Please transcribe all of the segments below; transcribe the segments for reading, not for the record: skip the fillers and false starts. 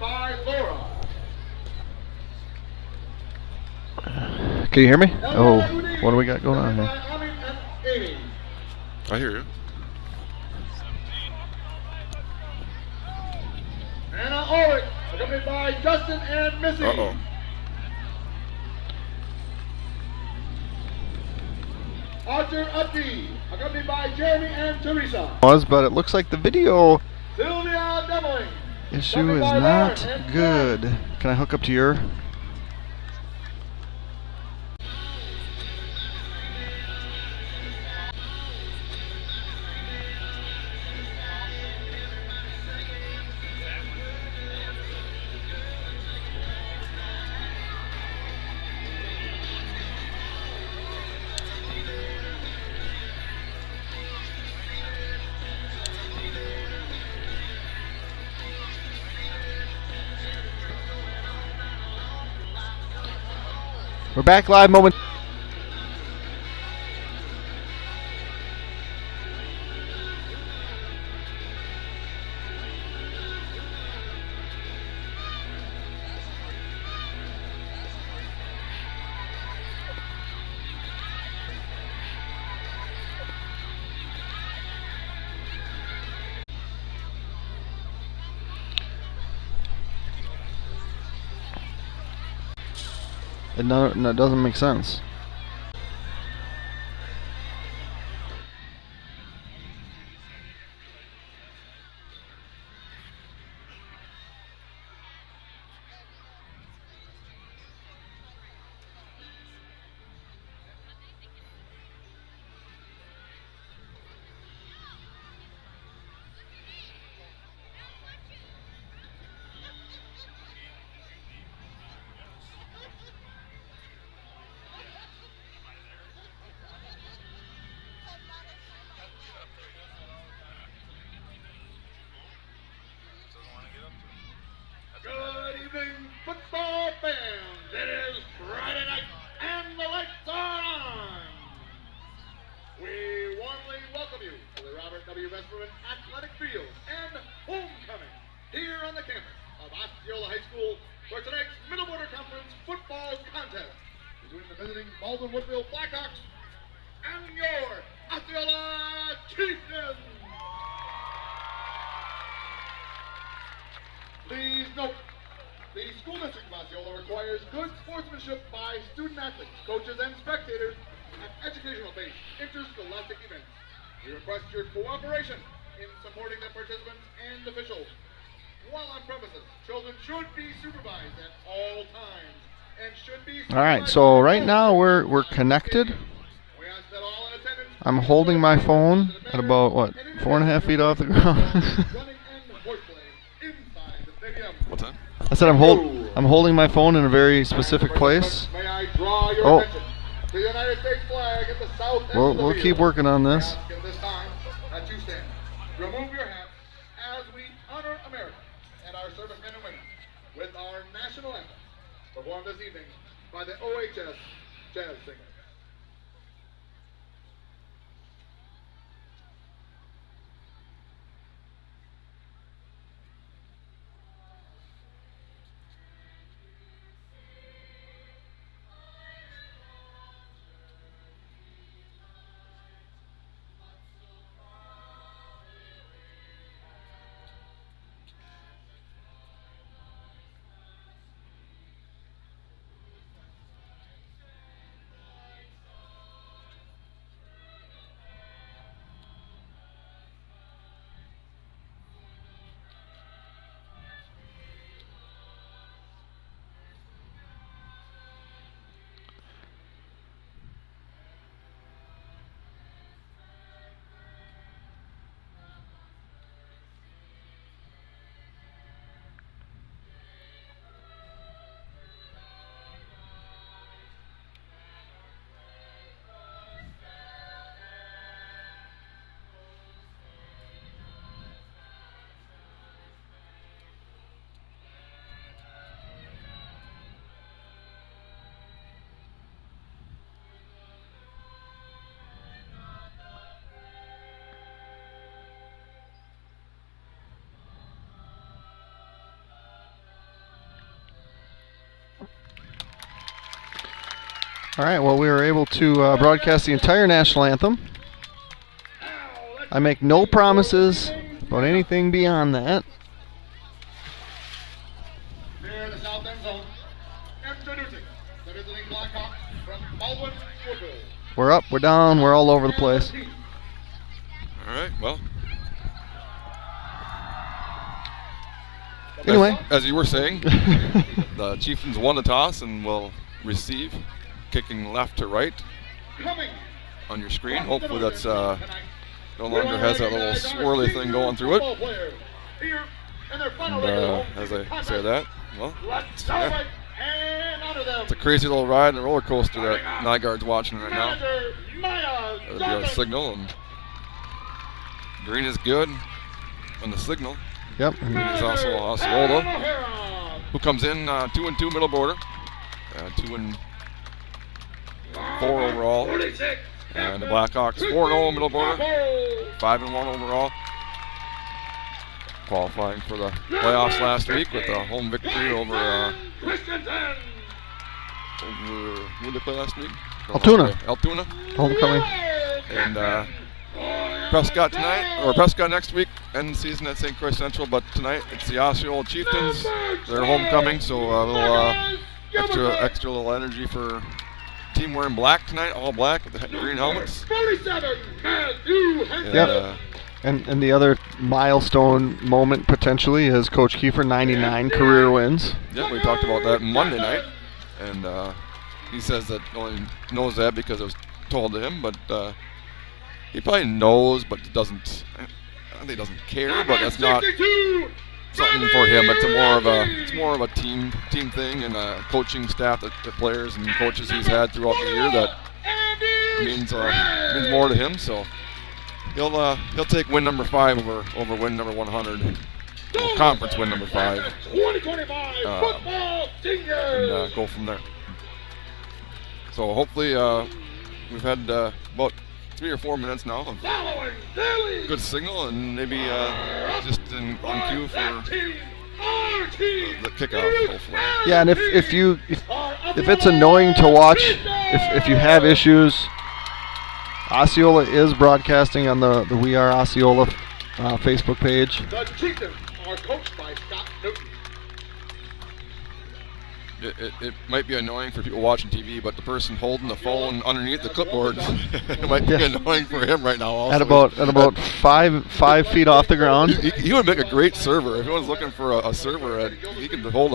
by Laura. Can you hear me? Oh, what do we got going on here? I hear you. Anna Ulrich, accompanied by Justin and Missy. Uh-oh. Archer Upke, accompanied by Jeremy and Teresa. But it looks like the video Sylvia Demeling. issue is not good. Can I hook up to your? We're back live moment. It doesn't make sense. Good evening, football fans. It is Friday night, and the lights are on. We warmly welcome you to the Robert W. Vesperman Athletic Field and homecoming here on the campus of Osceola High School for tonight's Middle Border Conference football contest between the visiting Baldwin Woodville Blackhawks and your Osceola Chieftain. Please note, the school district of Osceola requires good sportsmanship by student athletes, coaches, and spectators at educational-based interscholastic events. We request your cooperation in supporting the participants and officials. While on premises, children should be supervised at all times and should be. All right, so right now we're connected. We ask that all in attendance. I'm holding my phone at about what 4.5 feet off the ground. Running and horseplay inside the stadium. What's that? I said I'm holding my phone in a very specific place. May I draw your Oh. attention to the United States flag at the south end We'll of the we'll field. keep working on We this. ask at this time that you stand. Remove your hats as we honor America and our servicemen and women with our national anthem, performed this evening by the OHS Jazz Singers. All right, well, we were able to broadcast the entire national anthem. I make no promises about anything beyond that. Here in the south end zone, introducing the visiting Blackhawks from Baldwin Football. We're up, we're down, we're all over the place. All right, well. Anyway. As you were saying, the Chieftains won the toss and will receive, kicking left to right on your screen. Hopefully that's no longer has that little swirly thing going through it. And as I say that, well, yeah. It's a crazy little ride and a roller coaster that Nygaard's watching right now. That'll be a signal, and green is good on the signal. Yep. There's also Osceola, who comes in 2-2 middle border, 2-4 overall, and the Blackhawks 4-0 middle border, 5-1 overall, qualifying for the playoffs last week with a home victory over who did they play last week? Altoona. Altoona. Homecoming. And Prescott tonight, or Prescott next week, end the season at St. Croix Central, but tonight it's the Osceola Chieftains. They're homecoming, so a little extra little energy for team wearing black tonight, all black with the green helmets. Yep. And the other milestone moment potentially is Coach Kiefer, 99 career wins. Yeah, we talked about that Monday night, and he says that only knows that because it was told to him, but he probably knows, but doesn't. I think he doesn't care, but that's not something for him. It's more of a team thing and a coaching staff, that the players and coaches he's had throughout the year that means more to him. So he'll take win number 5 over win number 100, or conference win number 5, and go from there. So hopefully we've had about 3 or 4 minutes now of good signal, and maybe just on cue for the kickoff, hopefully. Yeah, and if it's annoying to watch, if you have issues, Osceola is broadcasting on the We Are Osceola Facebook page. The Chieftains are coached by Scott Newton. It might be annoying for people watching TV, but the person holding the phone underneath the clipboard it might be annoying for him right now. Also. At about 5 feet off the ground. He would make a great server. If anyone's looking for a server, he could hold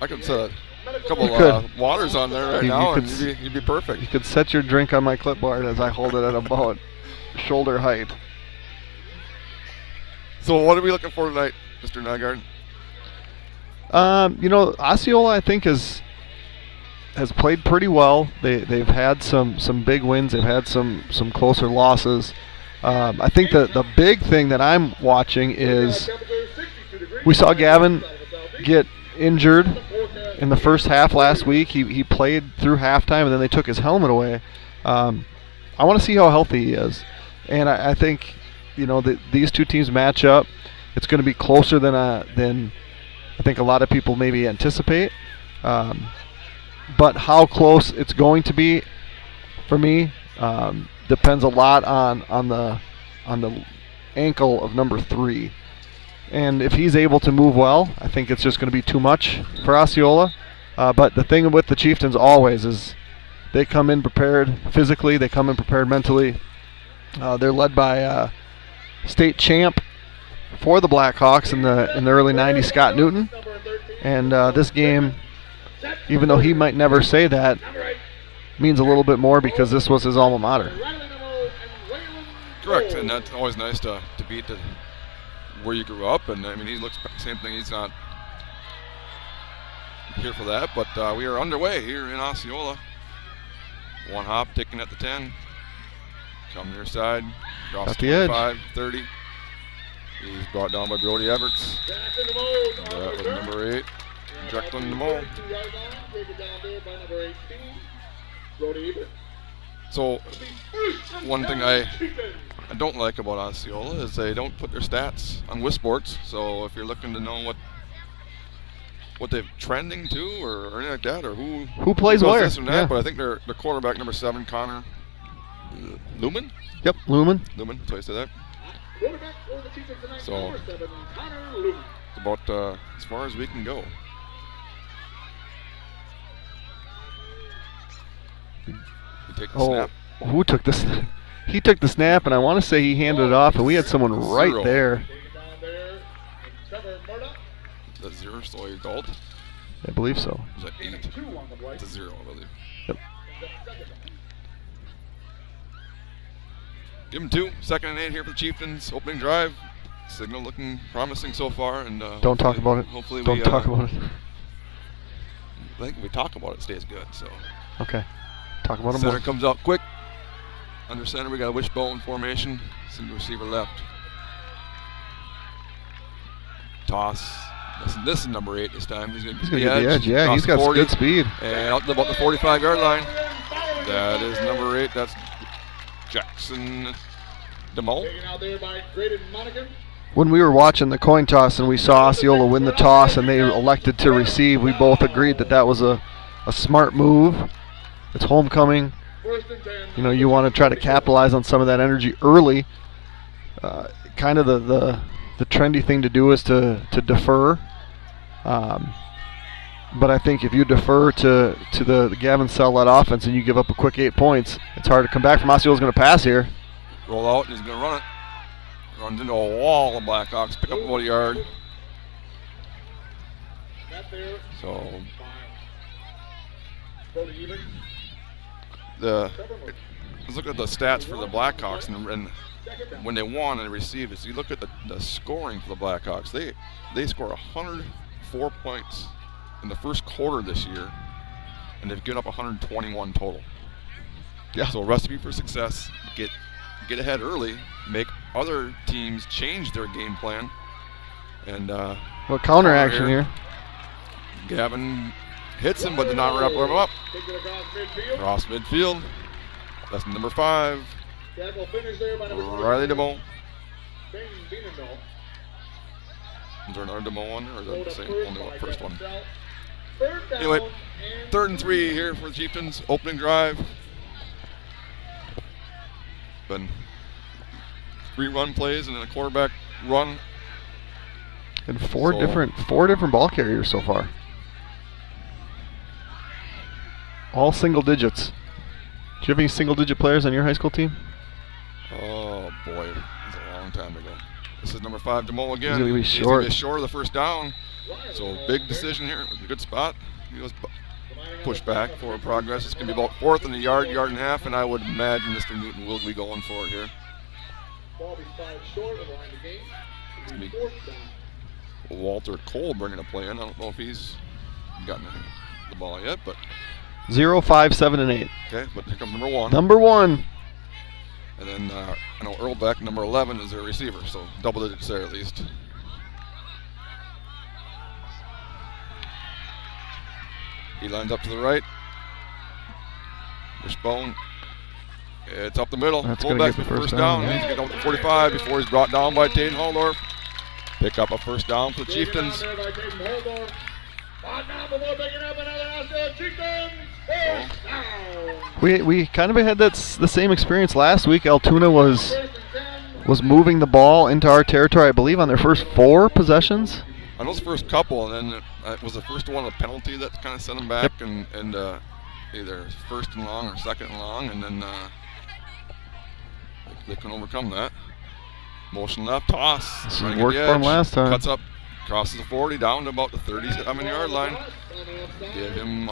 I could set a couple waters on there right now, and you'd be perfect. You could set your drink on my clipboard as I hold it at about shoulder height. So what are we looking for tonight, Mr. Nygaard? Osceola, I think, has played pretty well. They've had some big wins. They've had some closer losses. I think the big thing that I'm watching is we saw Gavin get injured in the first half last week. He played through halftime, and then they took his helmet away. I want to see how healthy he is, and I think these two teams match up. It's going to be closer than I think a lot of people maybe anticipate, but how close it's going to be for me depends a lot on the ankle of number 3, and if he's able to move well, I think it's just going to be too much for Osceola. But the thing with the Chieftains always is they come in prepared physically, they come in prepared mentally. They're led by state champ for the Blackhawks in the early 90s, Scott Newton. And this game, even though he might never say that, means a little bit more because this was his alma mater. Correct, and that's always nice to beat where you grew up. And I mean, he looks same thing. He's not here for that, but we are underway here in Osceola. One hop, taking at the 10. Come near side, cross 25, 30. He's brought down by Brody Everts. That was number 8, Jacqueline Mole. So, one thing I don't like about Osceola is they don't put their stats on Wisports. So if you're looking to know what what they're trending to or anything like that, or who plays does where. this and that, but I think their quarterback number 7, Connor Lumen. Yep, Lumen. Lumen, that's how you say that. Quarterback for the Chieftain tonight, So number 7, Connor Lumen. it's about as far as we can go. You take the snap. Who took this? He took the snap, and I want to say he handed it off, and we had someone right there. Taken down there, Trevor Murdoch. Is that 0 still your gold? I believe so. Is that 8? 2 on the right. It's a 0, I believe. Yep. Give him 2. 2nd and 8 here for the Chieftains. Opening drive. Signal looking promising so far. And don't talk about it. Hopefully don't talk about it. I think if we talk about it, it stays good. So. Okay. Talk about it Center more. comes out quick. Under center, we got a wishbone formation. Single receiver left. Toss. This is number 8 this time. He's going to get the edge. Yeah, he's got good speed. And out to about the 45-yard line. That is number 8. That's Jackson DeMol. Taken out there by Graydon Monaghan. When we were watching the coin toss and we saw Osceola win the toss and they elected to receive, we both agreed that that was a smart move. It's homecoming. You know, you want to try to capitalize on some of that energy early. Kind of the trendy thing to do is to defer. But I think if you defer to the Gavin Sell-led offense and you give up a quick 8 points, it's hard to come back from. Osceola's going to pass here. Roll out, and he's going to run it. Runs into a wall of Blackhawks. Pick up about a yard. So let's look at the stats for the Blackhawks, and when they won and received it. So you look at the scoring for the Blackhawks. They score 104 points in the first quarter this year, and they've given up 121 total. Yeah. So a recipe for success: get ahead early, make other teams change their game plan, and well, counter action here. Gavin hits him, but did not wrap him up. Cross midfield. That's number 5. Riley DeMol. Is there another DeMol on there, or is that the same? Only the first one. Anyway, 3rd and 3 here for the Chieftains. Opening drive. Been 3 run plays and then a quarterback run. And four different ball carriers so far. All single digits. Do you have any single digit players on your high school team? Oh boy, it's a long time ago. This is number 5, DeMol again. He's going to be short. He's going to be short of the first down. So big decision here. Good spot. He was pushed back for progress. It's going to be about 4th and a yard and a half, and I would imagine Mr. Newton will be going for it here. It's going to be Walter Cole bringing a play in. I don't know if he's gotten the ball yet, but 0, 5, 7, and 8. okay, but here comes number 1. Number 1. And then I know Earl Beck, number 11, is their receiver, so double digits there at least. He lines up to the right. Wishbone. It's up the middle. That's going to get the first down. He's going to get up to 45 before he's brought down by Taden Haldorf. Pick up a first down for the Chieftains. We kind of had the same experience last week. Altoona was moving the ball into our territory, I believe, on their first 4 possessions. On those first couple, and then it was the first one, a penalty that kind of sent them back, and either 1st and long or 2nd and long, and then they couldn't overcome that. Motion left, toss. This worked for him last time. Cuts up, crosses the 40, down to about the 37-yard line. Give him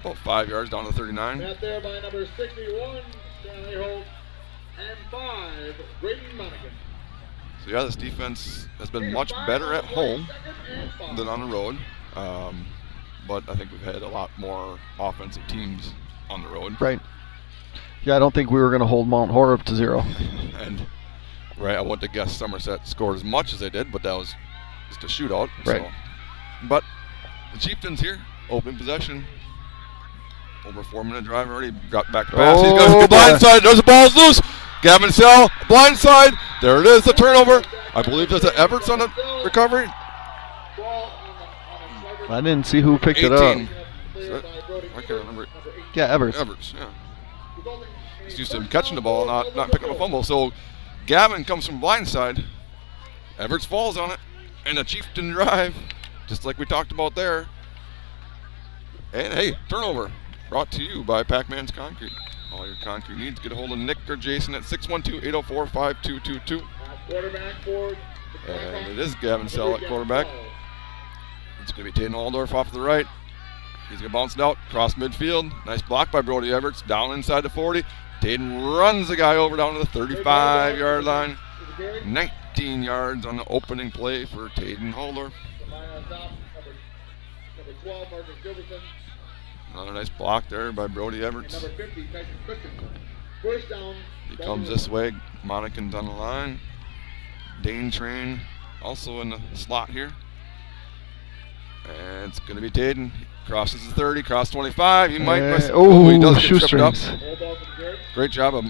about 5 yards down to the 39. Met there by number 61, Stanley Holt, and 5, Graydon Monaghan. So yeah, this defense has been much better at home than on the road. But I think we've had a lot more offensive teams on the road. Right. Yeah, I don't think we were going to hold Mount Horeb to 0. And right, I wouldn't have guessed Somerset scored as much as they did, but that was just a shootout. Right. So. But the Chieftains here, open possession. Over 4-minute drive already. Got back to pass. He's got the blindside. There's the ball's loose. Gavin Sell, blindside. There it is, the turnover. I believe there's an Everts on the recovery. I didn't see who picked it up. I can't remember. Yeah, Everts. Everts, yeah. He's used to him catching the ball, not picking up a fumble. So Gavin comes from blindside. Everts falls on it. And a Chieftain drive, just like we talked about there. And hey, turnover. Brought to you by Pac-Man's Concrete. All your concrete needs. Get a hold of Nick or Jason at 612-804-5222. And it is Gavin Sell at quarterback. It's going to be Taden Aldorf off to the right. He's going to bounce it out, cross midfield. Nice block by Brody Everts, down inside the 40. Taden runs the guy over down to the 35-yard line. 19 yards on the opening play for Taden Aldorf. Another nice block there by Brody Everts. He comes this way. Monikin's on the line. Dane Train also in the slot here. And it's going to be Taden. Crosses the 30, cross 25. He might miss. He does get tripped up. Great job of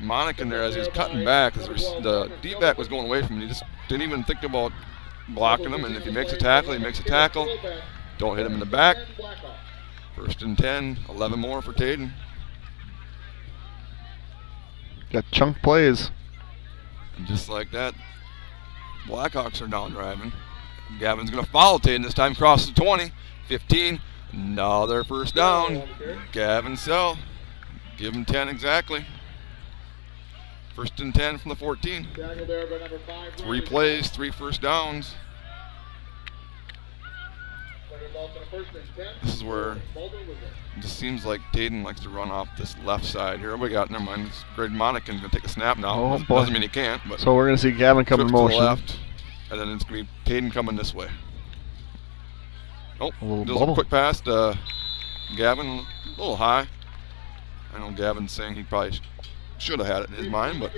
Monikin there as he's cutting back. As the D-back was going away from him. He just didn't even think about blocking him. And if he makes a tackle, he makes a tackle. Don't hit him in the back. 1st and 10, 11 more for Taden. Got chunk plays. And just like that, Blackhawks are down driving. Gavin's going to follow Taden this time, crosses the 20, 15. Another first down. Gavin Sell. Give him 10 exactly. 1st and 10 from the 14. 3 plays, 3 first downs. This is where it just seems like Taden likes to run off this left side here. We got, never mind, Greg Monikin's going to take a snap now. Oh, boy. Doesn't mean he can't. But so we're going to see Gavin come in motion. To the left, and then it's going to be Taden coming this way. Nope, does a quick pass to Gavin, a little high. I know Gavin's saying he probably should have had it in his mind, but.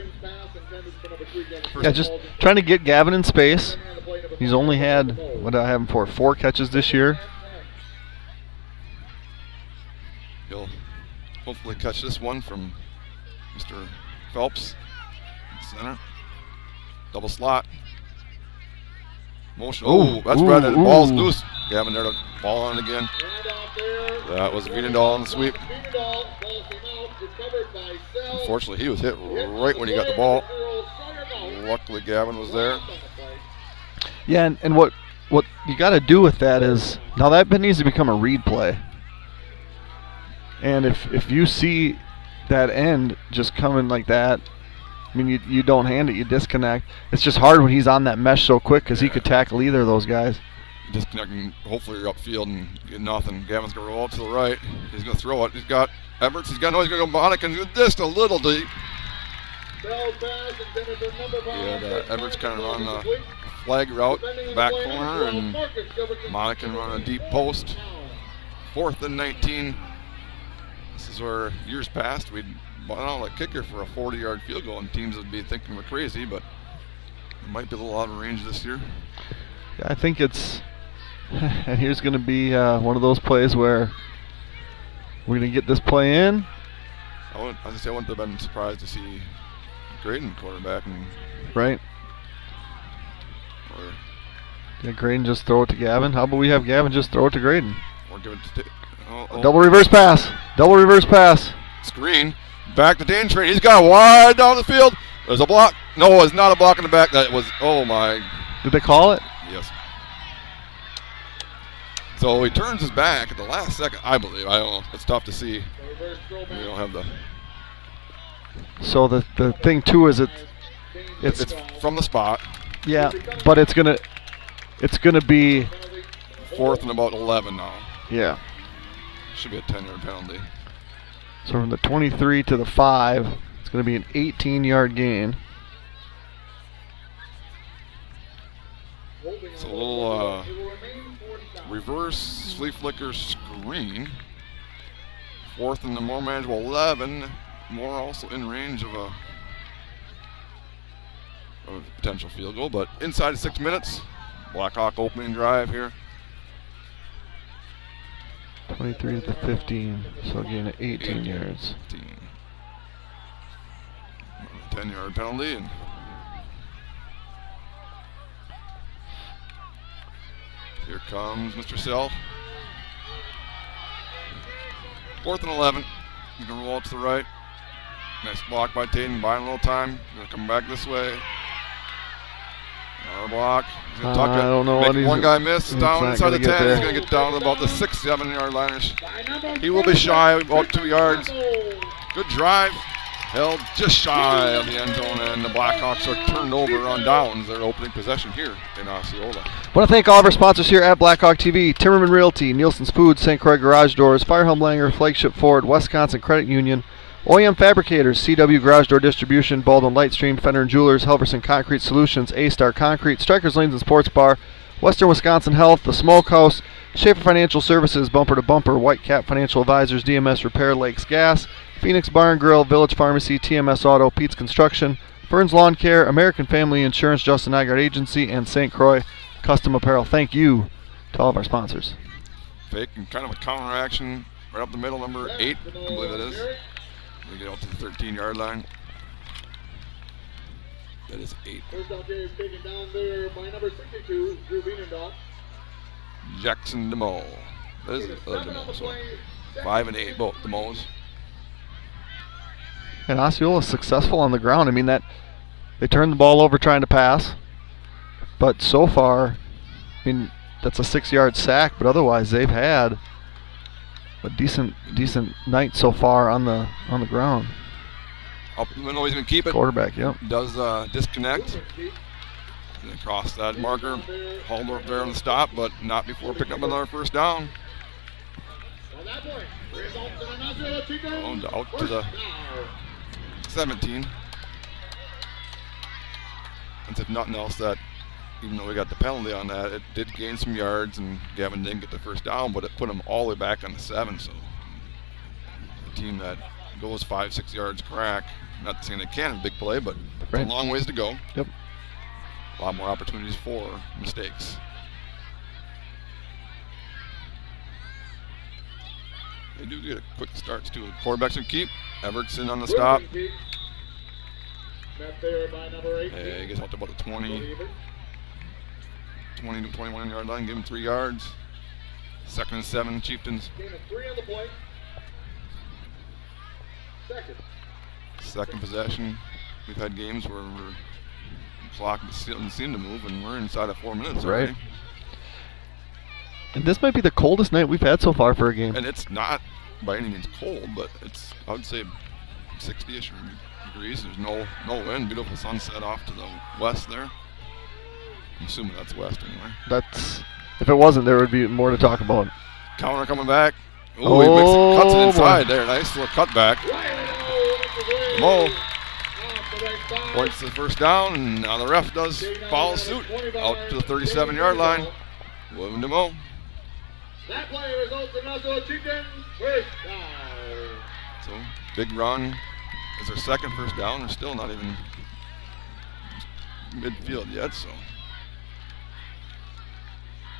Yeah, just trying to get Gavin in space. He's only had, what did I have him for, 4 catches this year. He'll hopefully catch this one from Mr. Phelps. Center. Double slot. Motion. Oh, that's right. And the ball's loose. Gavin there to ball on again. That was Vienendahl on the sweep. Unfortunately, he was hit right when he got the ball. Luckily, Gavin was there. Yeah, and what you got to do with that is, now that needs to become a read play. And if you see that end just coming like that, I mean, you don't hand it, you disconnect. It's just hard when he's on that mesh so quick because he could tackle either of those guys. Disconnecting, hopefully you're upfield and get nothing. Gavin's going to roll to the right. He's going to throw it. He's got Everts. He's going to go Monikin just a little deep. Yeah, Everts kind of run the flag route, back corner, and Monikin run a deep post. 4th and 19. This is where years past we'd bought out a kicker for a 40-yard field goal, and teams would be thinking we're crazy, but it might be a little out of range this year. Yeah, I think it's, and here's going to be one of those plays where we're going to get this play in. I wouldn't have been surprised to see Graydon quarterback. And right. Yeah, Graydon just throw it to Gavin. How about we have Gavin just throw it to Graydon? Or give it to Double reverse pass. Double reverse pass. Screen. Back to Dan Train. He's got wide down the field. There's a block. No, it's not a block in the back. That was, oh my. Did they call it? Yes. So he turns his back at the last second, I believe. I don't know. It's tough to see. We don't have the. So the thing too is it's from the spot. Yeah, but it's gonna be 4th and about 11 now. Yeah. Should be a 10-yard penalty. So from the 23 to the 5, it's going to be an 18-yard gain. It's a little reverse flea flicker screen. 4th and the more manageable 11. More also in range of a potential field goal, but inside of 6 minutes. Blackhawk opening drive here. 23 to the 15, so again at 18 yards. 10-yard penalty. And Here comes Mr. Sell. 4th and 11. He's going to roll it to the right. Nice block by Tatum, buying a little time. Going to come back this way. Another block. He's going to tuck it. I don't know Make one guy miss. Down inside the 10. There. He's going to get down to about the 6-7 yard liners. He will be shy about 2 yards. Good drive. Held just shy of the end zone, and the Blackhawks are turned over on downs. Their opening possession here in Osceola. I want to thank all of our sponsors here at Blackhawk TV: Timmerman Realty, Nielsen's Foods, St. Croix Garage Doors, Firehelm Langer, Flagship Ford, Wisconsin Credit Union, OEM Fabricators, CW Garage Door Distribution, Baldwin Lightstream, Fender & Jewelers, Helverson Concrete Solutions, A-Star Concrete, Strikers Lanes and Sports Bar, Western Wisconsin Health, The Smokehouse, Schaefer Financial Services, Bumper to Bumper, Whitecap Financial Advisors, DMS Repair, Lakes Gas, Phoenix Bar and Grill, Village Pharmacy, TMS Auto, Pete's Construction, Burns Lawn Care, American Family Insurance, Justin Nygaard Agency, and St. Croix Custom Apparel. Thank you to all of our sponsors. Fake and kind of a counter action right up the middle, number 8, I believe it is. We get out to the 13-yard line. That is 8. First down carry taken down there by number 62, Drew Bienendoff. Jackson DeMo. That is DeMo. So 5 and 8, both DeMos. And Osceola is successful on the ground. I mean, that they turned the ball over trying to pass, but so far, I mean, that's a 6-yard sack. But otherwise, they've had a decent night so far on the ground. Up the middle, he's going to keep it. Quarterback, yep. Does disconnect. And across that marker, Haldorf there on the stop, but not before picking up another first down. Out to the 17. And if nothing else, that even though we got the penalty on that, it did gain some yards, and Gavin didn't get the first down, but it put him all the way back on the 7. So a team that goes 5-6 yards crack, not saying they can't have a big play, but right. It's a long ways to go. Yep. A lot more opportunities for mistakes. They do get a quick start too. Quarterbacks can keep. Evertson on the stop. Hey, he gets out to about the 20 to 21 yard line. Give him 3 yards. 2nd and 7, Chieftains. Second possession. We've had games where the clock doesn't seem to move, and we're inside of 4 minutes already. Right. And this might be the coldest night we've had so far for a game. And it's not by any means cold, but it's, I would say, 60-ish degrees. There's no wind. Beautiful sunset off to the west there. I'm assuming that's west anyway. That's, if it wasn't, there would be more to talk about. Counter coming back. Ooh, he makes some cuts it inside there. Nice little cut back. Mo points to the first down, and now the ref does follow suit out to the 37-yard line. William DeMo. That play results in Osceola Chieftain first down. So big run is their second first down. They're still not even midfield yet, so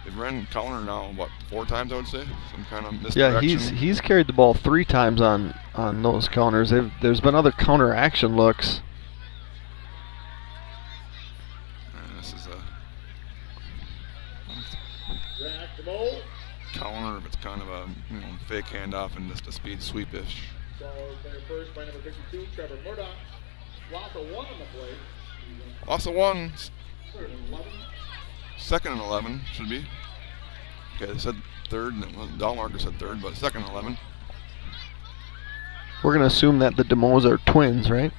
they've run counter now, what, 4 times I would say? Some kind of misdirection. Yeah, he's carried the ball 3 times on those counters. There's been other counter action looks. And this is a counter, if it's kind of a fake handoff and just a speed sweep-ish. So they're first by number 52, Trevor Murdoch. Loss of 1 on the play. Loss of 1. 2nd and 11 should be. Okay, they said 3rd, and down marker said 3rd, but 2nd and 11. We're going to assume that the DeMos are twins, right?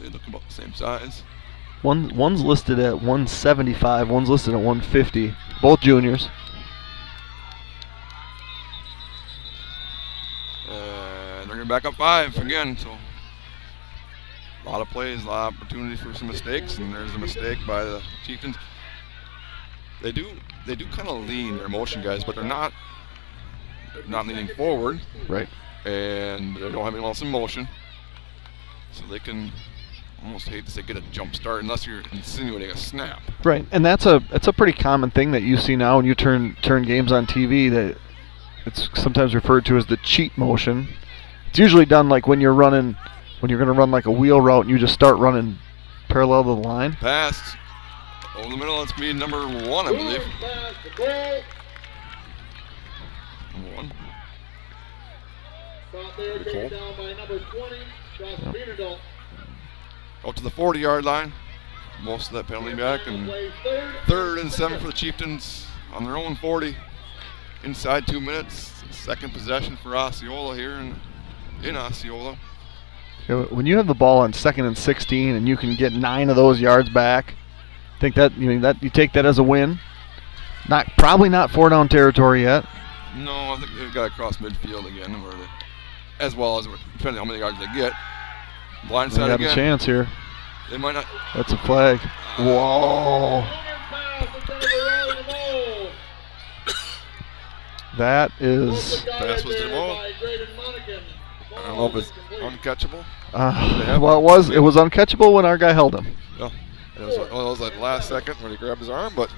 They look about the same size. One's listed at 175, one's listed at 150. Both juniors. They're going to back up 5 again, so a lot of plays, a lot of opportunities for some mistakes, and there's a mistake by the Chieftains. They do kind of lean their motion guys, but they're not leaning forward. Right. And they don't have anyone else in motion, so they can almost hate to say get a jump start unless you're insinuating a snap. Right, and that's a pretty common thing that you see now when you turn games on TV. That it's sometimes referred to as the cheat motion. It's usually done like when you're going to run like a wheel route and you just start running parallel to the line. Pass. Over the middle, it's be number 1, I believe. Number 1. Taken down by number 20, Out to the 40-yard line. Most of that penalty back. And 3rd and 7 for the Chieftains on their own 40. Inside 2 minutes. Second possession for Osceola here in Osceola. When you have the ball on 2nd and 16 and you can get 9 of those yards back, I think that you take that as a win. Probably not 4-down territory yet. No, I think they've got to cross midfield again, as well as depending on how many yards they get. Blindside They have again. a chance here. They might not. That's a flag. Whoa. That is. Pass was to the ball. I don't know if it's uncatchable. It was uncatchable when our guy held him. Yeah. It was like last second when he grabbed his arm, but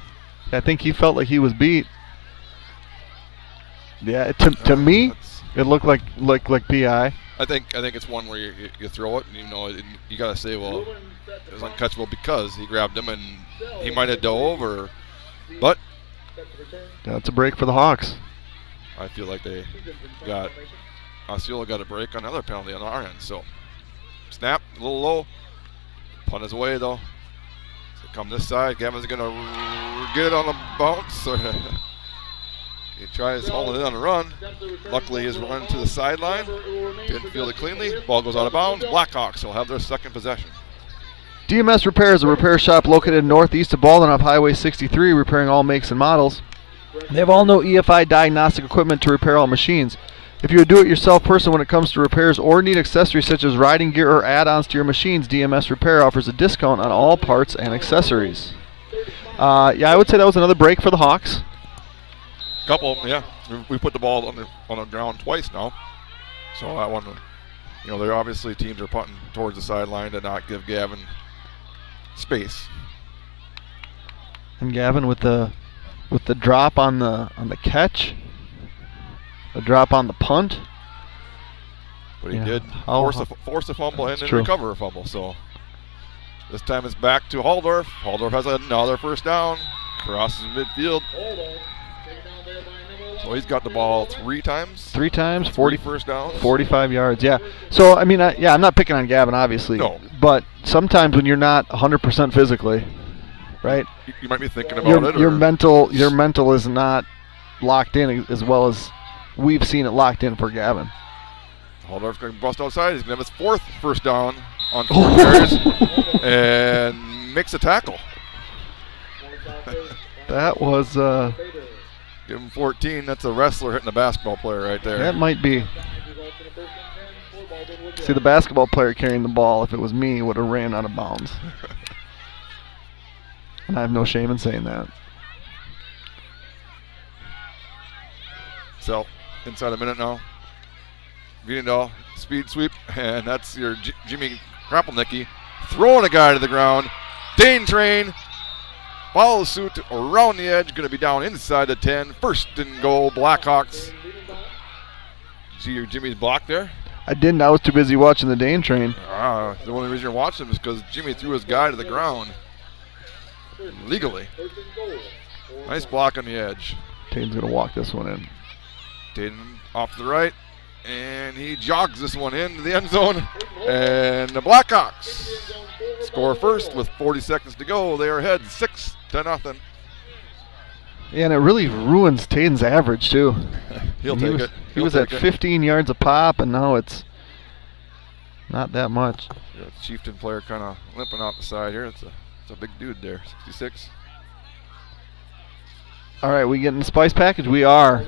I think he felt like he was beat. Yeah, to me, it looked like PI. I think it's one where you throw it, and you gotta say, well, it was uncatchable because he grabbed him, and he might have dove, but that's a break for the Hawks. I feel like Osceola got a break on another penalty on our end. So snap, a little low, punt is away though. So come this side, Gavin's gonna get it on the bounce. He tries holding it on the run. Luckily, he's run to the sideline. Didn't field it cleanly. Ball goes out of bounds. Blackhawks will have their second possession. DMS Repair is a repair shop located northeast of Baldwin off Highway 63, repairing all makes and models. They have all no EFI diagnostic equipment to repair all machines. If you're a do-it-yourself person when it comes to repairs or need accessories such as riding gear or add-ons to your machines, DMS Repair offers a discount on all parts and accessories. I would say that was another break for the Hawks. Couple, yeah. We put the ball on the ground twice now. So I want to, they're obviously teams are punting towards the sideline to not give Gavin space. And Gavin with the drop on the catch, the drop on the punt. But he did force a fumble and then recover a fumble. So this time it's back to Haldorf. Haldorf has another first down. Crosses midfield. So he's got the ball 3 times. 3 times, 40 first downs. 45 yards, yeah. So, I mean, I'm not picking on Gavin, obviously. No. But sometimes when you're not 100% physically, right? You might be thinking about your mental is not locked in as well as we've seen it locked in for Gavin. Haldorf's going to bust outside. He's going to have his 4th first down on 4 carries and makes a tackle. That was... Give him 14. That's a wrestler hitting a basketball player right there. That might be. See, the basketball player carrying the ball, if it was me, would have ran out of bounds. And I have no shame in saying that. So, inside a minute now. Viendahl, speed sweep, and that's your Jimmy Krapelnicki throwing a guy to the ground. Dane Train follows suit around the edge, going to be down inside the 10. 1st and goal, Blackhawks. See your Jimmy's block there? I didn't. I was too busy watching the Dane Train. The only reason you're watching him is because Jimmy threw his guy to the ground legally. Nice block on the edge. Tatum's going to walk this one in. Tatum off to the right, and he jogs this one into the end zone. And the Blackhawks score first with 40 seconds to go. They are ahead 6-0. Yeah, and it really ruins Tatum's average, too. He'll take it. He was at 15 yards a pop, and now it's not that much. Yeah, Chieftain player kind of limping out the side here. It's a big dude there, 66. All right, we getting the spice package? We are.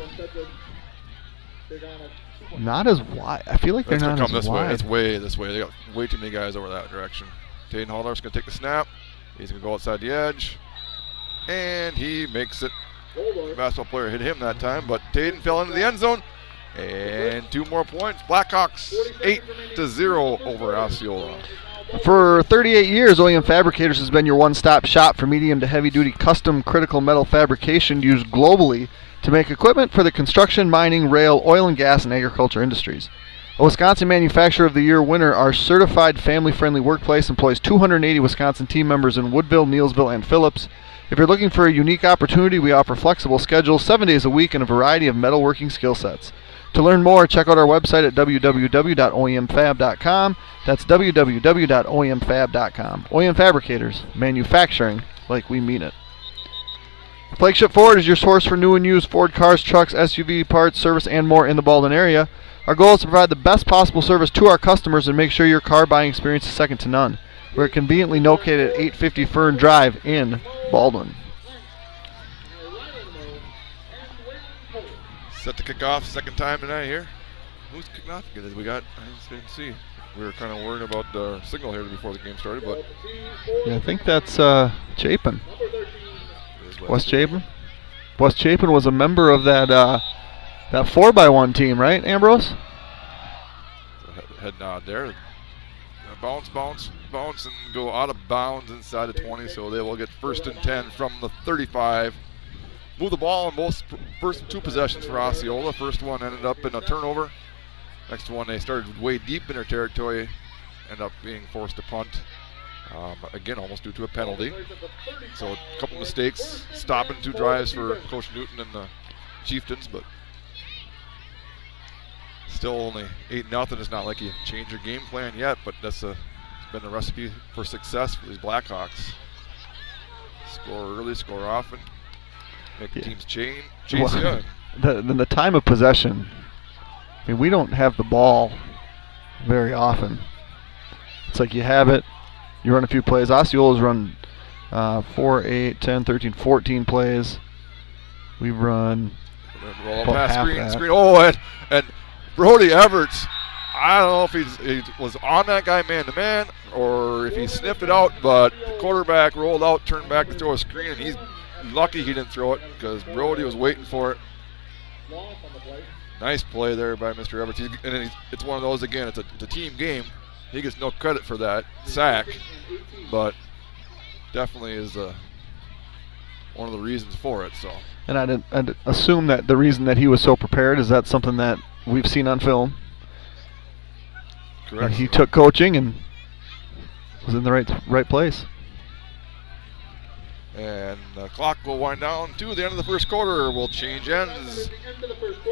Not as wide. I feel like they're not as wide. It's way this way. They got way too many guys over that direction. Taden Haldorf's going to take the snap. He's going to go outside the edge. And he makes it. The basketball player hit him that time, but Taden fell into the end zone. And 2 more points. Blackhawks 8-0 over Osceola. For 38 years, OEM Fabricators has been your one-stop shop for medium to heavy-duty custom critical metal fabrication used globally to make equipment for the construction, mining, rail, oil and gas, and agriculture industries. A Wisconsin Manufacturer of the Year winner, our certified family-friendly workplace employs 280 Wisconsin team members in Woodville, Neillsville, and Phillips. If you're looking for a unique opportunity, we offer flexible schedules 7 days a week and a variety of metalworking skill sets. To learn more, check out our website at www.oemfab.com. That's www.oemfab.com. OEM Fabricators, manufacturing like we mean it. Flagship Ford is your source for new and used Ford cars, trucks, SUV parts, service, and more in the Baldwin area. Our goal is to provide the best possible service to our customers and make sure your car buying experience is second to none. We're conveniently located at 850 Fern Drive in Baldwin. Set to kick off, second time tonight here. Who's kicking off again? We got, I just didn't see. We were kind of worried about the signal here before the game started, but. Yeah, I think that's Chapin. West Chapin? West Chapin was a member of that 4x1 team, right, Ambrose? Head nod there. Bounce, and go out of bounds inside the 20, so they will get 1st and 10 from the 35. Move the ball on both first 2 possessions for Osceola. First one ended up in a turnover. Next one, they started way deep in their territory, ended up being forced to punt. Again, almost due to a penalty. So a couple mistakes, stopping 2 drives for Coach Newton and the Chieftains, but still only 8-0. It's not like you change your game plan yet, but that's been a recipe for success for these Blackhawks. Score early, score often, make teams chase you. The time of possession, I mean, we don't have the ball very often. It's like you have it, you run a few plays. Osceola's run 4, 8, 10, 13, 14 plays. We've run roll pass, screen. Oh, and Brody Everts, I don't know if he was on that guy man-to-man or if he sniffed it out, but the quarterback rolled out, turned back to throw a screen, and he's lucky he didn't throw it because Brody was waiting for it. Nice play there by Mr. Everts. It's one of those, again, it's a team game. He gets no credit for that sack, but definitely is one of the reasons for it. So. And I'd assume that the reason that he was so prepared is that something that we've seen on film. Correct. And he took coaching and was in the right place. And the clock will wind down to the end of the first quarter. Will change ends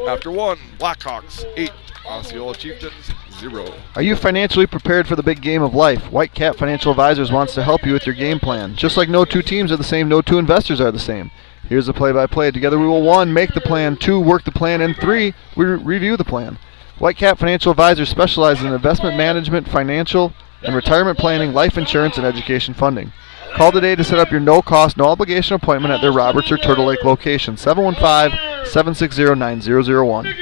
after 1. Blackhawks 8, Osceola Chieftains 0. Are you financially prepared for the big game of life? Whitecap Financial Advisors wants to help you with your game plan. Just like no 2 teams are the same, no 2 investors are the same. Here's the play-by-play. Together we will 1, make the plan, 2, work the plan, and 3, we review the plan. Whitecap Financial Advisors specializes in investment management, financial, and retirement planning, life insurance, and education funding. Call today to set up your no-cost, no-obligation appointment at their Roberts or Turtle Lake location, 715-760-9001.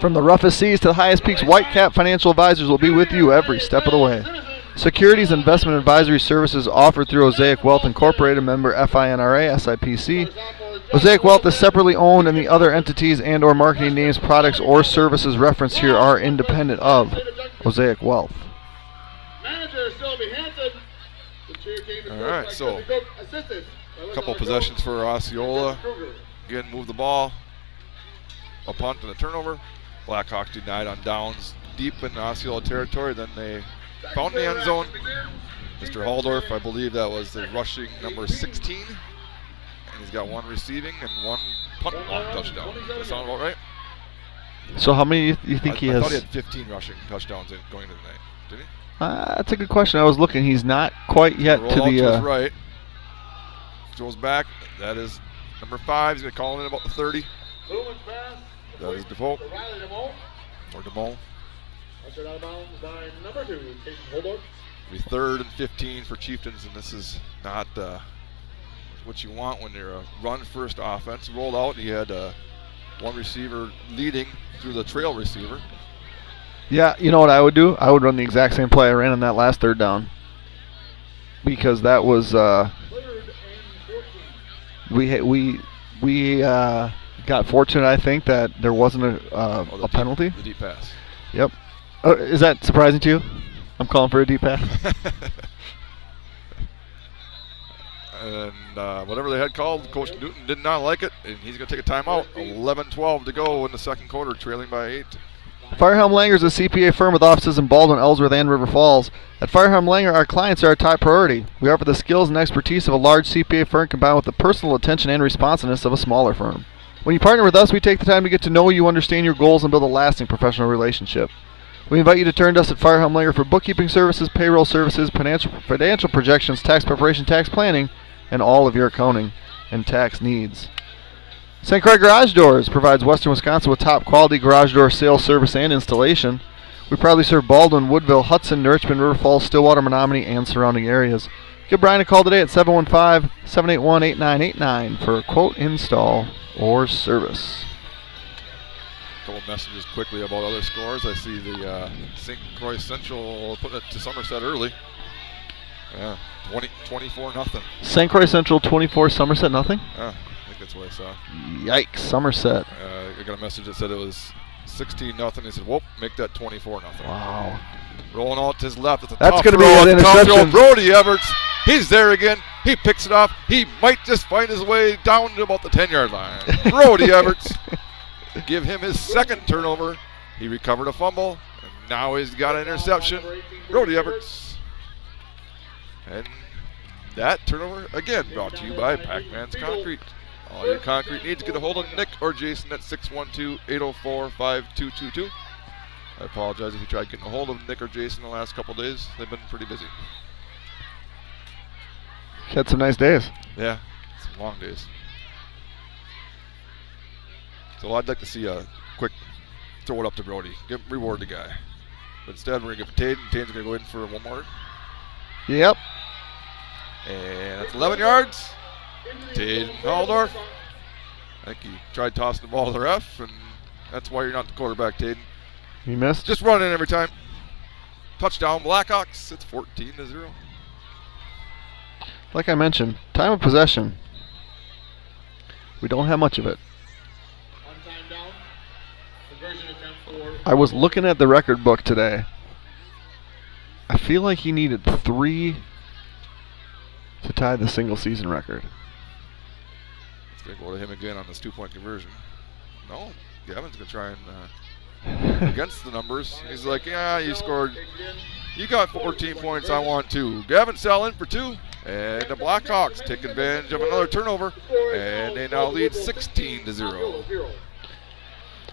From the roughest seas to the highest peaks, Whitecap Financial Advisors will be with you every step of the way. Securities investment advisory services offered through Osaic Wealth Incorporated, member FINRA, SIPC. Osaic Wealth is separately owned, and the other entities and or marketing names, products, or services referenced here are independent of Osaic Wealth. All right, so a couple possessions for Osceola. Again, move the ball, a punt and a turnover. Blackhawks denied on downs deep in Osceola territory. Then they found the end zone. Mr. Haldorf, I believe that was the rushing number 16. And he's got 1 receiving and 1 punt block touchdown. Does that sound about right? So how many you think he has? I thought he had 15 rushing touchdowns going into the night. Did he? That's a good question. I was looking. He's not quite yet to the. To his right. Throws back. That is number 5. He's going to call in about the 30. That is Defoe. Or DeMol. Be 3rd and 15 for Chieftains, and this is not what you want when you're a run-first offense. Rolled out. He had 1 receiver leading through the trail receiver. Yeah, you know what I would do? I would run the exact same play I ran on that last 3rd down. Because that was we got fortunate, I think, that there wasn't a penalty. The deep pass. Yep. Is that surprising to you? I'm calling for a deep pass. And whatever they had called, Coach Newton did not like it, and he's going to take a timeout. 11-12 to go in the second quarter, trailing by 8. Firehelm Langer is a CPA firm with offices in Baldwin, Ellsworth, and River Falls. At Firehelm Langer, our clients are our top priority. We offer the skills and expertise of a large CPA firm combined with the personal attention and responsiveness of a smaller firm. When you partner with us, we take the time to get to know you, understand your goals, and build a lasting professional relationship. We invite you to turn to us at Firehelm Langer for bookkeeping services, payroll services, financial projections, tax preparation, tax planning, and all of your accounting and tax needs. St. Croix Garage Doors provides Western Wisconsin with top quality garage door sales, service, and installation. We proudly serve Baldwin, Woodville, Hudson, Richmond, River Falls, Stillwater, Menominee, and surrounding areas. Give Brian a call today at 715-781-8989 for a quote, install, or service. A couple messages quickly about other scores. I see the St. Croix Central putting it to Somerset early. Yeah, 24-0. St. Croix Central 24, Somerset nothing? Yeah. That's what I saw. Yikes, Somerset. I got a message that said it was 16-0. He said, whoop, make that 24-0. Wow. Rolling out to his left. That's going to be an interception. Brody Everts, he's there again. He picks it off. He might just find his way down to about the 10-yard line. Brody Everts, give him his second turnover. He recovered a fumble, and now he's got an interception. Brody Everts. And that turnover, again, brought to you by Pac-Man's Concrete. All your concrete needs, get a hold of Nick or Jason at 612-804-5222. I apologize if you tried getting a hold of Nick or Jason the last couple days. They've been pretty busy. Had some nice days. Yeah, some long days. So I'd like to see a quick throw it up to Brody. Reward the guy. But instead, we're going to give it to Taden. Taden's going to go in for one more. Yep. And that's 11 yards. Taden Haldorf. I think he tried tossing the ball to the ref, and that's why you're not the quarterback, Taden. He missed. Just run in every time. Touchdown, Blackhawks. It's 14-0. Like I mentioned, time of possession. We don't have much of it. I was looking at the record book today. I feel like he needed 3 to tie the single season record. It's going to go to him again on this 2-point conversion. No, Gavin's going to try and against the numbers. He's like, yeah, you got 14 points, I want 2. Gavin Sell in for 2, and the Blackhawks take advantage of another turnover, and they now lead 16-0.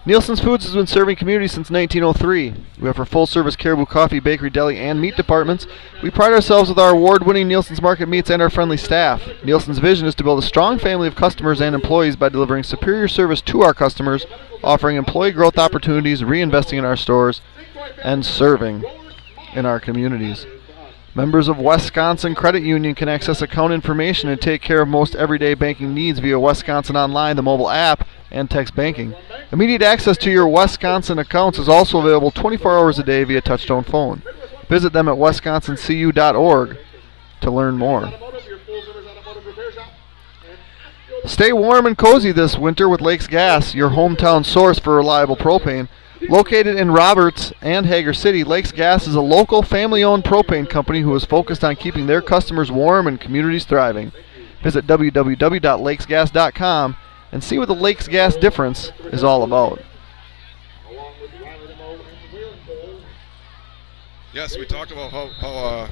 Nielsen's Foods has been serving communities since 1903. We offer full-service caribou coffee, bakery, deli, and meat departments. We pride ourselves with our award-winning Nielsen's Market Meats and our friendly staff. Nielsen's vision is to build a strong family of customers and employees by delivering superior service to our customers, offering employee growth opportunities, reinvesting in our stores, and serving in our communities. Members of Wisconsin Credit Union can access account information and take care of most everyday banking needs via Wisconsin Online, the mobile app, and text banking. Immediate access to your Wisconsin accounts is also available 24 hours a day via touchtone phone. Visit them at wisconsincu.org to learn more. Stay warm and cozy this winter with Lakes Gas, your hometown source for reliable propane. Located in Roberts and Hager City, Lakes Gas is a local family-owned propane company who is focused on keeping their customers warm and communities thriving. Visit www.lakesgas.com and see what the Lakes Gas difference is all about. Yes, we talked about how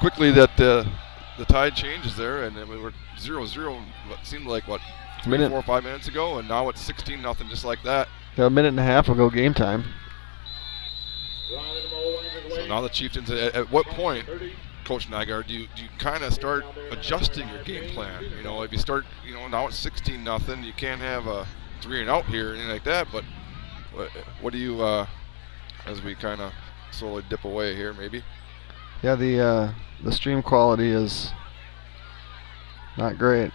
quickly that the tide changes there, and we were 0-0. What seemed like 4 or 5 minutes ago, and now it's 16-0, just like that. Yeah, a minute and a half ago, game time. So now the Chieftains. At what point, Coach Nygaard, do you kind of start adjusting your game plan? You know, if you start, now it's 16-0, you can't have a 3-and-out here or anything like that. But what do you, as we kind of slowly dip away here, maybe? Yeah, the stream quality is not great.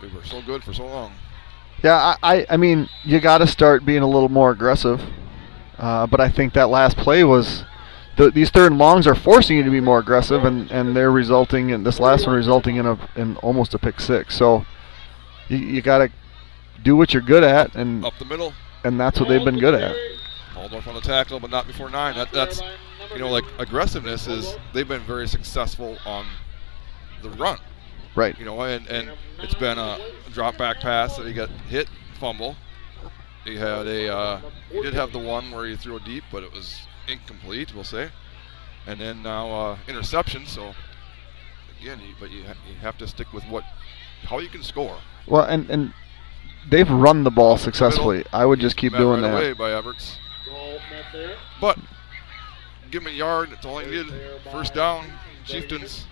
We were so good for so long. Yeah, I mean, you got to start being a little more aggressive. But I think that last play was, these third and longs are forcing you to be more aggressive, and they're resulting in, this last one resulting in almost a pick six. So you got to do what you're good at, and up the middle, and that's what they've been good at. Waldorf on the tackle, but not before 9. That's like aggressiveness is, they've been very successful on the run. Right. And it's been a drop back pass that he got hit, fumble, he had he did have the one where he threw it deep, but it was incomplete, we'll say. And then now interception. So again, you have to stick with how you can score. Well, and they've run the ball successfully. I would just keep doing that. Away by Everts. But give him a yard. That's all he needed. First down, Chieftains.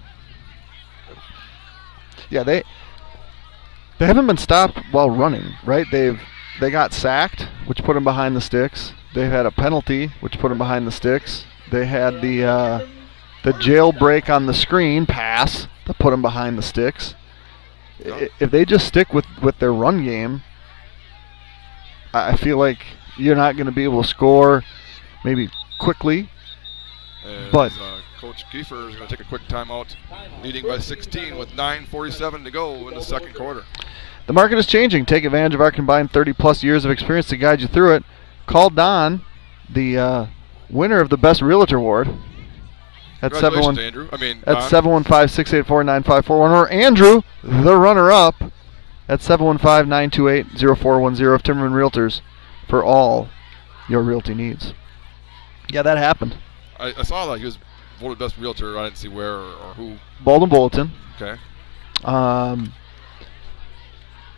Yeah, they haven't been stopped while running, right? They got sacked, which put them behind the sticks. They've had a penalty, which put them behind the sticks. They had the jailbreak on the screen pass that put them behind the sticks. Yep. If they just stick with their run game, I feel like you're not going to be able to score maybe quickly. But Coach Kiefer is going to take a quick timeout, leading by 16 with 9:47 to go in the second quarter. The market is changing. Take advantage of our combined 30-plus years of experience to guide you through it. Call Don, the winner of the Best Realtor Award, at 715-684-9541, or Andrew, the runner-up, at 715-928-0410 of Timmerman Realtors for all your realty needs. Yeah, that happened. I saw that he was voted best realtor. I didn't see where or who. Baldwin Bulletin. Okay.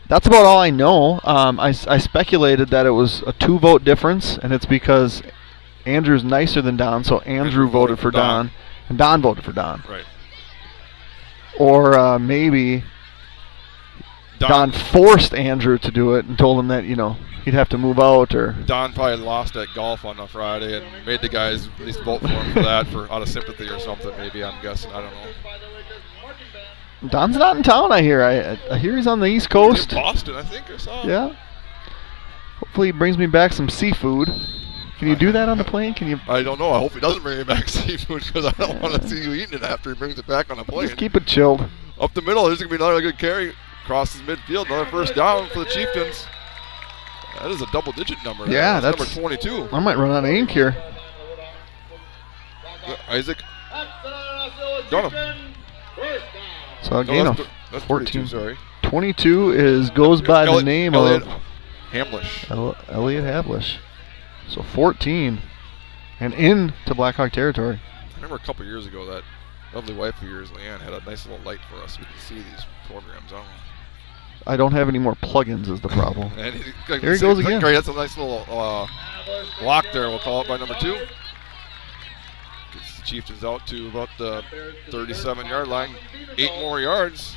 That's about all I know. I speculated that it was a 2-vote difference, and it's because Andrew's nicer than Don, so Andrew voted for Don, and Don voted for Don. Right. Or maybe Don forced Andrew to do it and told him that, he'd have to move out. Or Don probably lost at golf on a Friday and made the guys at least vote for him for that, out of sympathy or something, maybe, I'm guessing. I don't know. Don's not in town, I hear. I hear he's on the East Coast. Boston, I think, or so. Yeah. Hopefully he brings me back some seafood. Can you do that on the plane? Can you? I don't know. I hope he doesn't bring me back seafood because I don't want to see you eating it after he brings it back on the plane. Just keep it chilled. Up the middle, there's going to be another good carry. Crosses midfield, another first down for the Chieftains. That is a double-digit number. Yeah, that's number 22. I might run out of ink here. Isaac Dunham. So a gain of that's 14. 42, sorry. 22 goes by the name Elliot of Hamlish. Elliot Havlish. So 14, and into Blackhawk territory. I remember a couple years ago that lovely wife of yours, Leanne, had a nice little light for us. We could see these programs. I don't have any more plugins is the problem. Here he goes again. Great, that's a nice little lock there, we'll call it, by number 2. Gets the Chieftains out to about the 37-yard line. 8 more yards.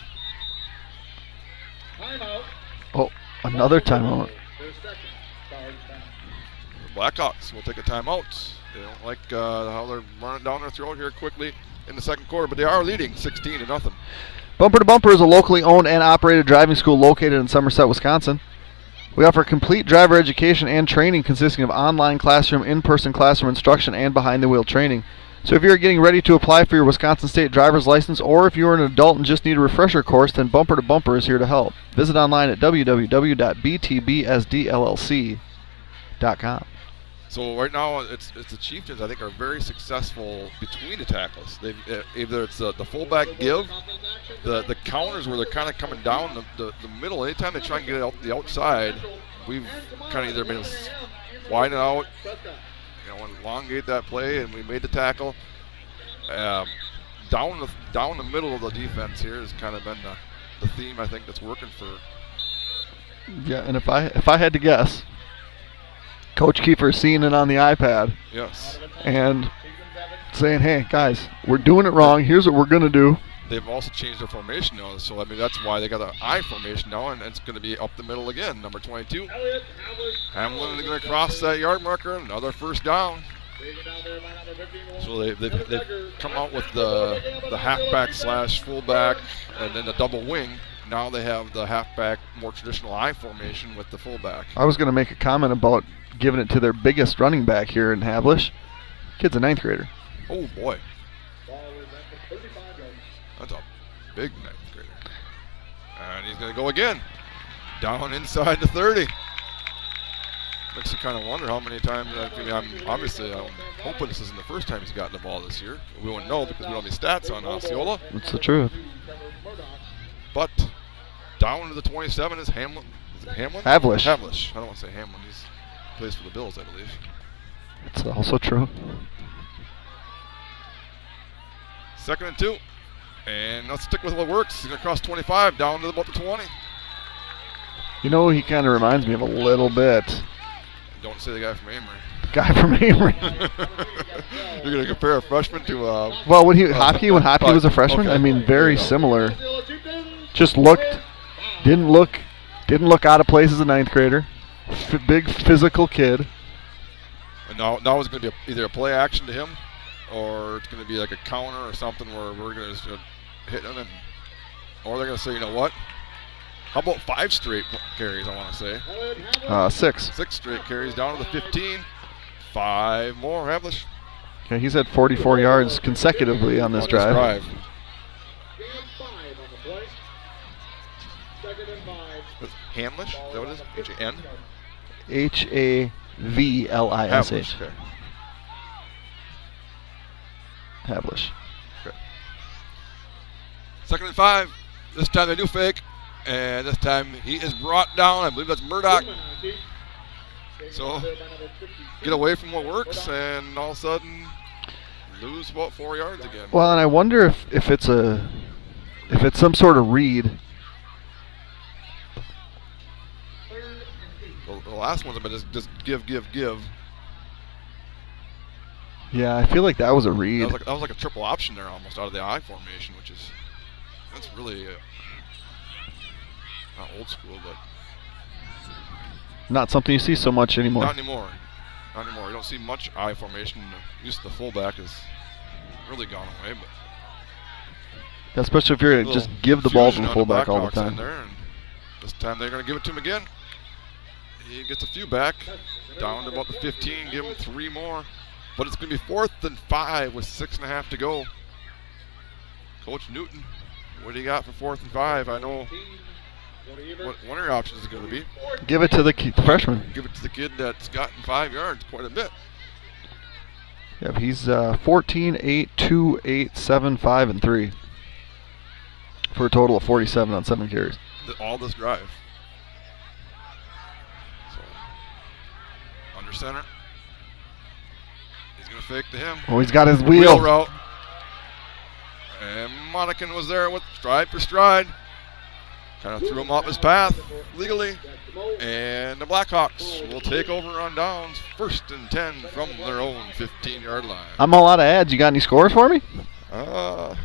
Oh, another timeout. The Blackhawks will take a timeout. They don't like how they're running down their throat here quickly in the second quarter, but they are leading 16-0. Bumper to Bumper is a locally owned and operated driving school located in Somerset, Wisconsin. We offer complete driver education and training consisting of online classroom, in-person classroom instruction, and behind-the-wheel training. So if you're getting ready to apply for your Wisconsin State driver's license, or if you're an adult and just need a refresher course, then Bumper to Bumper is here to help. Visit online at www.btbsdllc.com. So right now, it's the Chieftains, I think, are very successful between the tackles. They've either it's the fullback give, the counters where they're kind of coming down the middle. Anytime they try and get it out the outside, we've kind of either been widen out, elongate that play, and we made the tackle. Down the middle of the defense here has kind of been the theme, I think, that's working for. Yeah, and if I had to guess, Coach Kiefer's seeing it on the iPad. Yes. And saying, hey, guys, we're doing it wrong. Here's what we're going to do. They've also changed their formation now. So, I mean, that's why they got an I formation now, and it's going to be up the middle again. Number 22. Hamlin is going to cross that yard marker. Another first down. So they've come out with the halfback / fullback and then the double wing. Now they have the halfback, more traditional I formation with the fullback. I was going to make a comment about giving it to their biggest running back here in Havlish. Kid's a 9th grader. Oh, boy. That's a big 9th grader. And he's going to go again. Down inside the 30. Makes you kind of wonder how many times. I'm hoping this isn't the first time he's gotten the ball this year. We won't know because we don't have any stats on Osceola. That's the truth. But down to the 27 is Hamlin. Is it Hamlin? Havlish. Havlish. I don't want to say Hamlin. He plays for the Bills, I believe. It's also true. 2nd and 2. And let's stick with what works. He's going to cross 25 down to about the 20. You know, he kind of reminds me of a little bit. Don't say the guy from Amory. Guy from Amory. You're going to compare a freshman to well, when Hopkey was a freshman, okay. I mean, very similar. Just didn't look out of place as a 9th grader. Big physical kid. And now it's going to be either a play action to him, or it's going to be like a counter or something where we're going to hit him, or they're going to say, you know what? How about 5 straight carries, I want to say. 6. 6 straight carries down to the 15. 5 more, Havlish. Okay, he's had 44 yards consecutively on this drive. Hamlish? Is that what it is? H-A-N? H-A-V-L-I-S-H. Okay. Havlish. Okay. 2nd and 5. This time they do fake. And this time he is brought down. I believe that's Murdoch. So get away from what works, and all of a sudden lose about 4 yards again. Well, and I wonder if it's some sort of read. The last one's been just give. Yeah, I feel like that was a read. That was like a triple option there, almost out of the I formation, that's really not old school, but not something you see so much anymore. Not anymore. You don't see much I formation. The use of the fullback has really gone away, but especially if you're going to just give the ball to the fullback all the time. There, and this time they're going to give it to him again. He gets a few back, down to about the 15, give him 3 more. But it's going to be 4th and 5 with 6.5 to go. Coach Newton, what do you got for 4th and 5? I know what one of your options is going to be. Give it to the freshman. Give it to the kid that's gotten 5 yards quite a bit. Yeah, he's 14, 8, 2, 8, 7, 5, and 3. For a total of 47 on 7 carries. All this drive. So, under center. He's going to fake to him. Oh, he's got his wheel route. And Monacan was there with stride for stride. Kind of threw him off his path legally. And the Blackhawks will take over on downs. 1st and 10 from their own 15-yard line. I'm all out of ads. You got any scores for me? Yeah,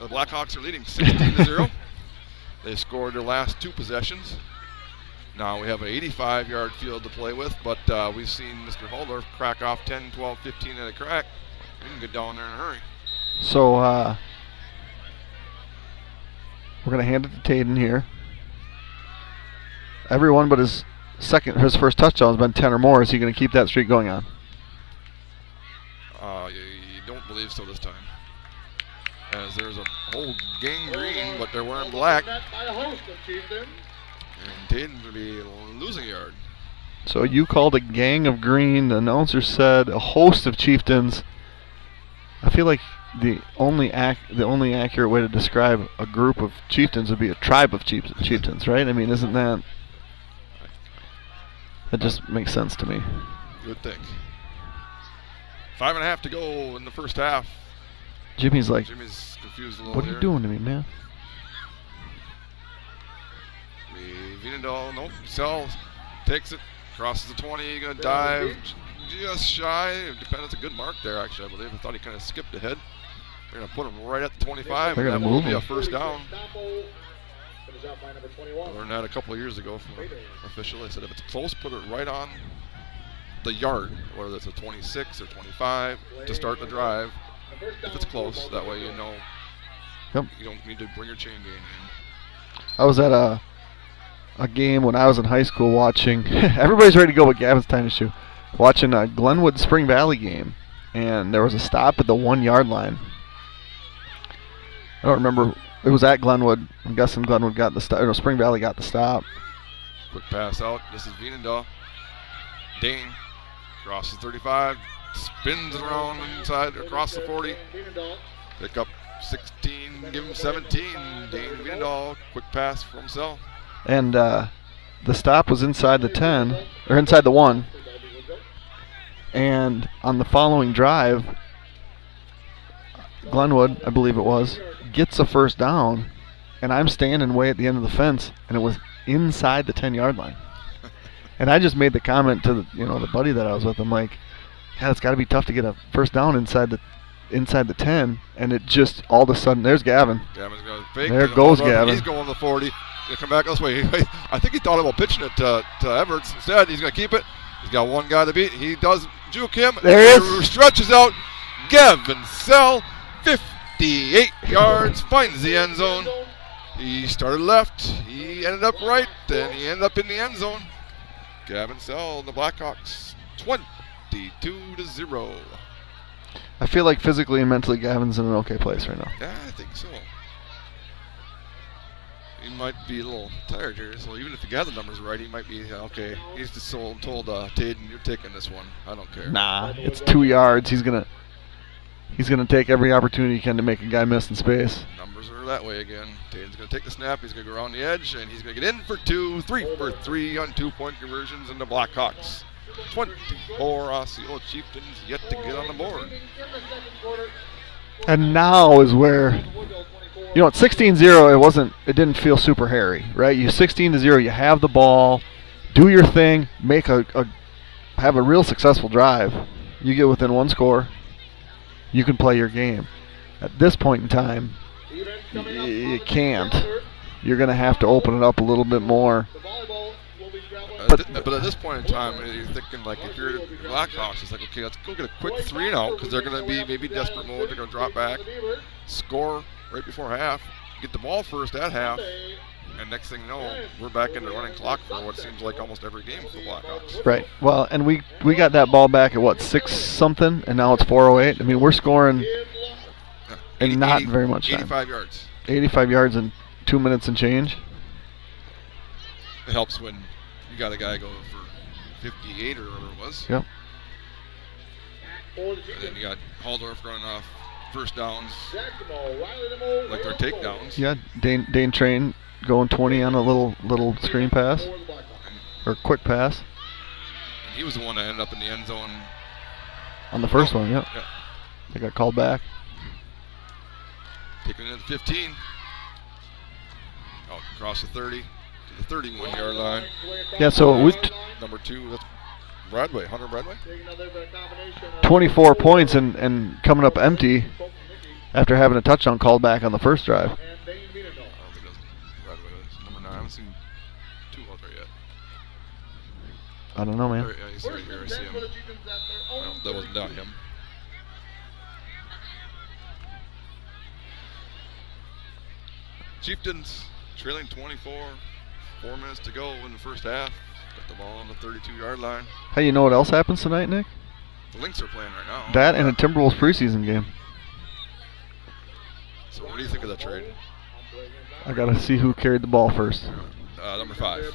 the Blackhawks are leading 16-0. They scored their last 2 possessions. Now we have an 85-yard field to play with, but we've seen Mr. Holdorf crack off 10, 12, 15 at a crack. We can get down there in a hurry. So we're going to hand it to Taden here. Everyone but his first touchdown has been 10 or more. Is he going to keep that streak going on? You don't believe so this time. As there's a whole gang green, but they're wearing black. And Taden's going to be losing a yard. So you called a gang of green. The announcer said a host of Chieftains. I feel like the only accurate way to describe a group of Chieftains would be a tribe of Chieftains, right? I mean, isn't that just makes sense to me. Good thing. 5.5 to go in the first half. Jimmy's confused a little. What are you doing to me, man? Vienendahl, nope. Sell takes it, crosses the 20, going to dive just shy. It's a good mark there, actually, I believe. I thought he kind of skipped ahead. They're going to put him right at the 25. They're going to move him. A first down. I learned that a couple of years ago from an official. They said if it's close, put it right on the yard, whether it's a 26 or 25, to start the drive. If it's close, that way you know you don't need to bring your chain gain in. I was at a game when I was in high school watching. Everybody's ready to go, but Gavin's tying his shoe. Watching a Glenwood Spring Valley game, and there was a stop at the 1 yard line. I don't remember. It was at Glenwood. I'm guessing Glenwood got the stop. Spring Valley got the stop. Quick pass out. This is Vienendahl. Dane crosses 35. Spins around inside across the 40. Pick up 16, give him 17. Dane Vienendahl, quick pass for himself. And the stop was inside the 10, or inside the 1. And on the following drive, Glenwood, I believe it was, gets a first down, and I'm standing way at the end of the fence, and it was inside the 10-yard line. And I just made the comment to the buddy that I was with. I'm like, yeah, it's got to be tough to get a first down inside the 10, and it just all of a sudden, there's Gavin. Gavin's going fake. There goes Gavin. He's going the 40. He'll come back this way. I think he thought about pitching it to Everts. Instead, he's going to keep it. He's got one guy to beat. He does juke him. There he is. Stretches out. Gavin Sell, 58 yards, finds the end zone. He started left. He ended up right. Then he ended up in the end zone. Gavin Sell, the Blackhawks, 22-0. I feel like physically and mentally Gavin's in an okay place right now. Yeah, I think so. He might be a little tired here, so even if he got the numbers right, he might be okay. He's just told Taden, you're taking this one. I don't care. Nah, it's 2 yards. He's gonna take every opportunity he can to make a guy miss in space. Numbers are that way again. Taden's gonna take the snap. He's gonna go around the edge, and he's gonna get in for 2, 3 for 3 on 2-point conversions, and the Blackhawks 24. Osceola Chieftains yet to get on the board. And now is where, at 16-0, it didn't feel super hairy, right? You 16-0, you have the ball, do your thing, have a real successful drive. You get within one score, you can play your game. At this point in time, you can't. You're going to have to open it up a little bit more. But at this point in time, you're thinking, like, if you're the Blackhawks, it's like, okay, let's go get a quick 3 and out, because they're going to be maybe desperate mode. They're going to drop back, score right before half, get the ball first at half, and next thing you know, we're back in the running clock for what seems like almost every game for the Blackhawks. Right. Well, and we got that ball back at, 6-something, and now it's 4:08. I mean, we're scoring in not very much time. 85 yards. 85 yards in 2 minutes and change. It helps when you got a guy going for 58 or whatever it was. Yep. And then you got Haldorf running off first downs, like their takedowns. Yeah, Dane Train going 20 on a little screen pass, or quick pass. And he was the one that ended up in the end zone. On the first one, yep. Yeah. They got called back. Taking it at 15. Out across the 30 to the 31-yard line. Yeah, so Number 2, that's Bradway, Hunter Bradway. 24 points and coming up empty after having a touchdown called back on the first drive. I don't think that's Bradway. That's number 9. I haven't seen 2 out there yet. I don't know, man. Yeah, he's right here. I see him. Well, that wasn't down him. Chieftains trailing 24. 4 minutes to go in the first half. Got the ball on the 32-yard line. Hey, you know what else happens tonight, Nick? The Lynx are playing right now. That and a Timberwolves preseason game. So what do you think of that trade? I got to see who carried the ball first. Number 5.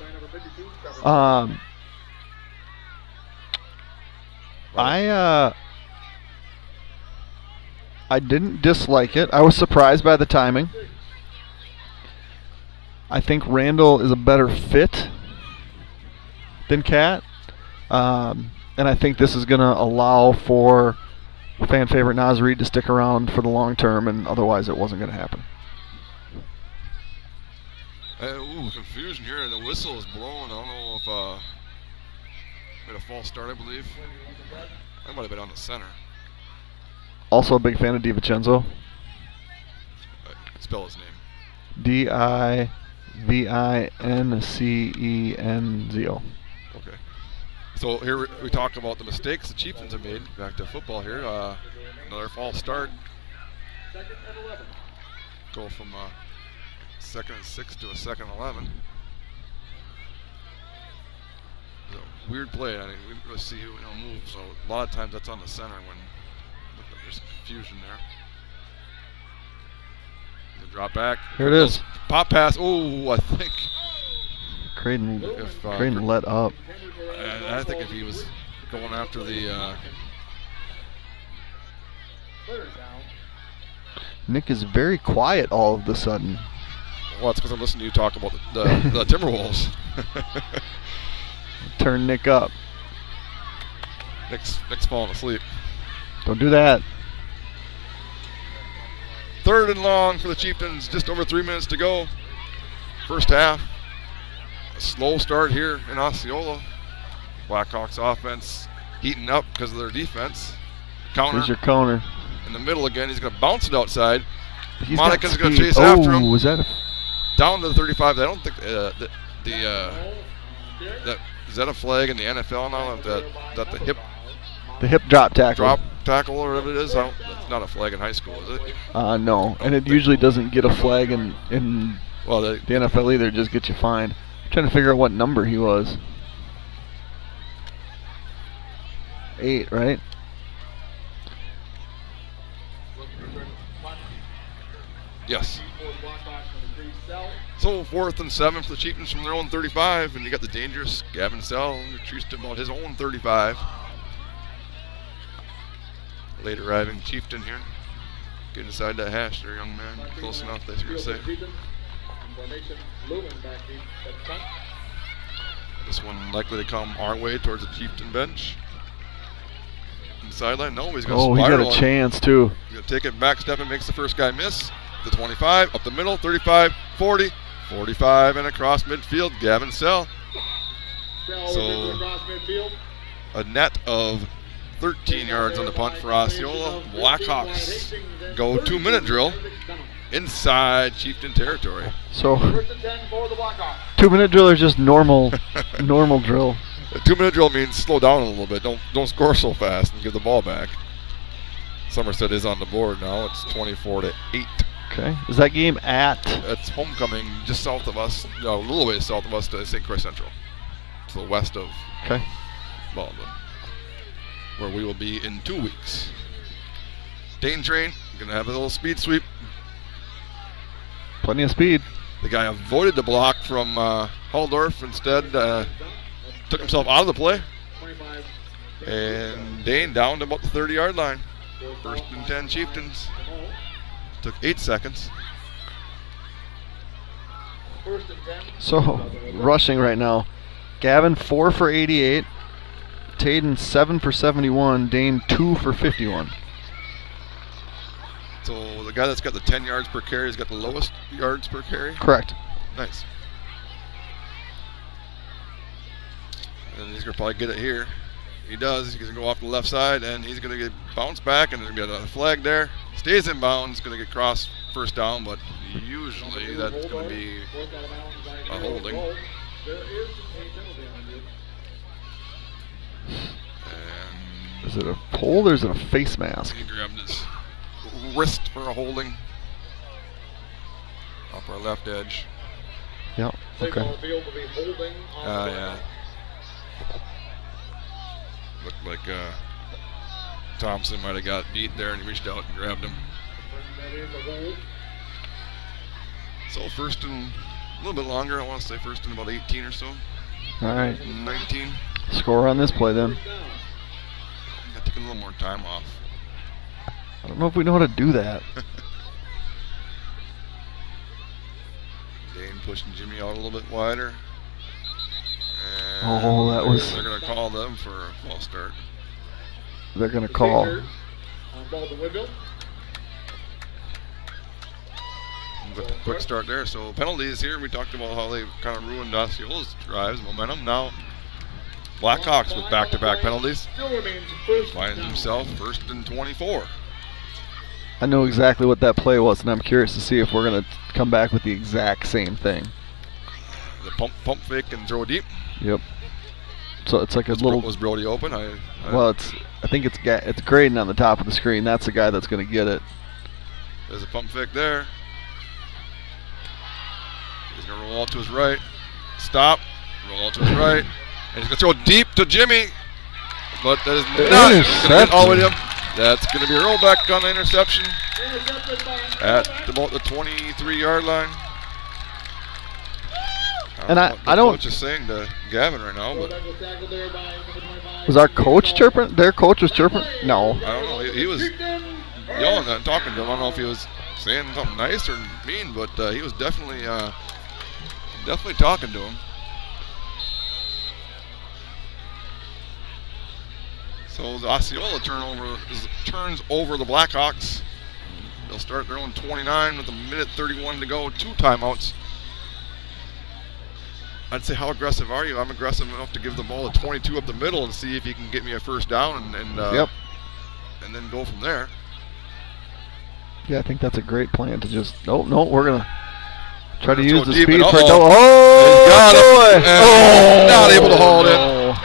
I didn't dislike it. I was surprised by the timing. I think Randall is a better fit than Cat. And I think this is going to allow for fan favorite Naz Reid to stick around for the long term, and otherwise it wasn't going to happen. Confusion here. The whistle is blowing. I don't know if made a false start, I believe. That might have been on the center. Also a big fan of DiVincenzo. Spell his name. Divincenzo. Okay. So here we talk about the mistakes the Chieftains have made. Back to football here. Another false start. Go from 2nd and 6 to a 2nd and 11. It's a weird play. I mean, we didn't really see who moves. So a lot of times that's on the center when there's confusion there. The drop back. Here it is. Pop pass. Oh, I think Creighton let up. I think if he was going after the Nick is very quiet all of a sudden. Well, it's because I'm listening to you talk about the Timberwolves. Turn Nick up. Nick's falling asleep. Don't do that. 3rd and long for the Chieftains. Just over 3 minutes to go. First half. A slow start here in Osceola. Blackhawks offense heating up because of their defense. Counter. Here's your counter. In the middle again. He's going to bounce it outside. He's Monica's going to chase after him. Was that down to the 35. I don't think is that a flag in the NFL now? That the hip drop tackle. Drop tackle or whatever it is. It's not a flag in high school, is it? No, and it usually doesn't get a flag in the NFL either. It just gets you fined. I'm trying to figure out what number he was. 8, right? Yes. So 4th and 7 for the Chieftains from their own 35, and you got the dangerous Gavin Sell retreats to about his own 35. Late arriving Chieftain here. Get inside that hash there, young man. Close enough, that's what you're going to say. This one likely to come our way towards the Chieftain bench. On the sideline, no, he's going to spiral. Oh, he got a chance too. He's going to take it back, step and makes the first guy miss. The 25, up the middle, 35, 40, 45, and across midfield, Gavin Sell. So a net of 13 yards on the punt for Osceola. Blackhawks go 2-minute drill inside Chieftain territory. So 2-minute drill is just normal drill. A 2-minute drill means slow down a little bit. Don't score so fast and give the ball back. Somerset is on the board now. It's 24-8. Okay. Is that game at? It's homecoming just south of us, a little ways south of us to St. Croix Central. To the west of Baldwin, where we will be in 2 weeks. Dane Train, going to have a little speed sweep. Plenty of speed. The guy avoided the block from Halldorf, instead took himself out of the play. And Dane down to about the 30-yard line. 1st and 10 Chieftains. Took 8 seconds. So, rushing right now. Gavin 4 for 88. Tayden 7 for 71. Dane 2 for 51. So the guy that's got the 10 yards per carry has got the lowest yards per carry? Correct. Nice. And he's going to probably get it here. He does. He's going to go off the left side, and he's going to get bounced back, and there's going to be a flag there. Stays in bounds, going to get cross first down, but usually that's going to be a holding. And is it a hold or is it a face mask? He grabbed his wrist for a holding off our left edge. Yep. Okay. Yeah. Looked like Thompson might have got beat there, and he reached out and grabbed him. So 1st and a little bit longer. I want to say 1st and about 18 or so. All right. 19. Score on this play then. Got to take a little more time off. I don't know if we know how to do that. Dane pushing Jimmy out a little bit wider. And that was. They're going to call them for a false start. They're going to call. With a quick start there. So penalties here. We talked about how they've kind of ruined Osceola's drives, momentum. Now Blackhawks with back-to-back penalties. Finds himself 1st and 24. I know exactly what that play was, and I'm curious to see if we're going to come back with the exact same thing. The pump fake and throw deep. Yep. So it's like a little. Was Brody open? Well, I think it's grading on the top of the screen. That's the guy that's going to get it. There's a pump fake there. He's going to roll out to his right. Stop. Roll out to his right. And he's going to throw deep to Jimmy. But that is not going to get all the way to him. That's going to be a rollback on the interception at about the 23-yard line. And I don't. Coach is saying to Gavin right now, but was our coach chirping? Their coach was chirping? No. I don't know. He was yelling and talking to him. I don't know if he was saying something nice or mean, but he was definitely talking to him. So the Osceola turns over the Blackhawks. They'll start their own 29 with 1:31 to go, 2 timeouts. I'd say, how aggressive are you? I'm aggressive enough to give the ball to 22 up the middle and see if you can get me a first down and then go from there. Yeah, I think that's a great plan to just, no, we're going to try to use the deep speed for He's got it. Not able to haul it in.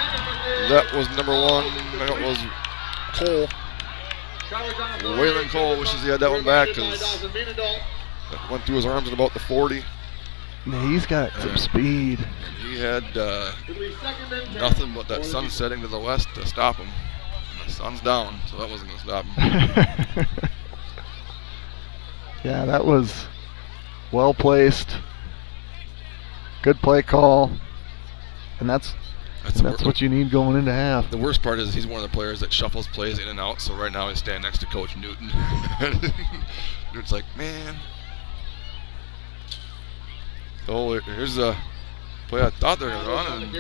That was number 1. That was Cole. Waylon Cole wishes he had that one back because that went through his arms at about the 40. Yeah, he's got some speed. And he had nothing but that sun setting to the west to stop him. The sun's down, so that wasn't going to stop him. Yeah, that was well placed. Good play call. And that's what you need going into half. The worst part is he's one of the players that shuffles plays in and out, so right now he's standing next to Coach Newton. Newton's like, man. So here's a play I thought they were going to run, and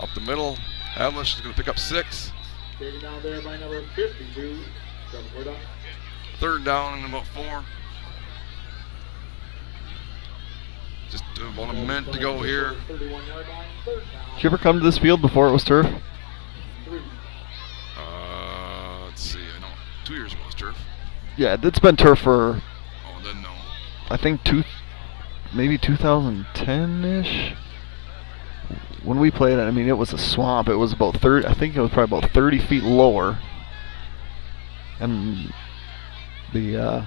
up the middle, Havlish is going to pick up 6. Taken down there by number 52. 3rd down and about 4. Just about a minute to go here. Did you ever come to this field before it was turf? Let's see. I know 2 years ago it was turf. Yeah, it's been turf for, Oh, then no. I think, maybe 2010-ish. When we played it, I mean, it was a swamp. It was about 30. I think it was probably about 30 feet lower. And the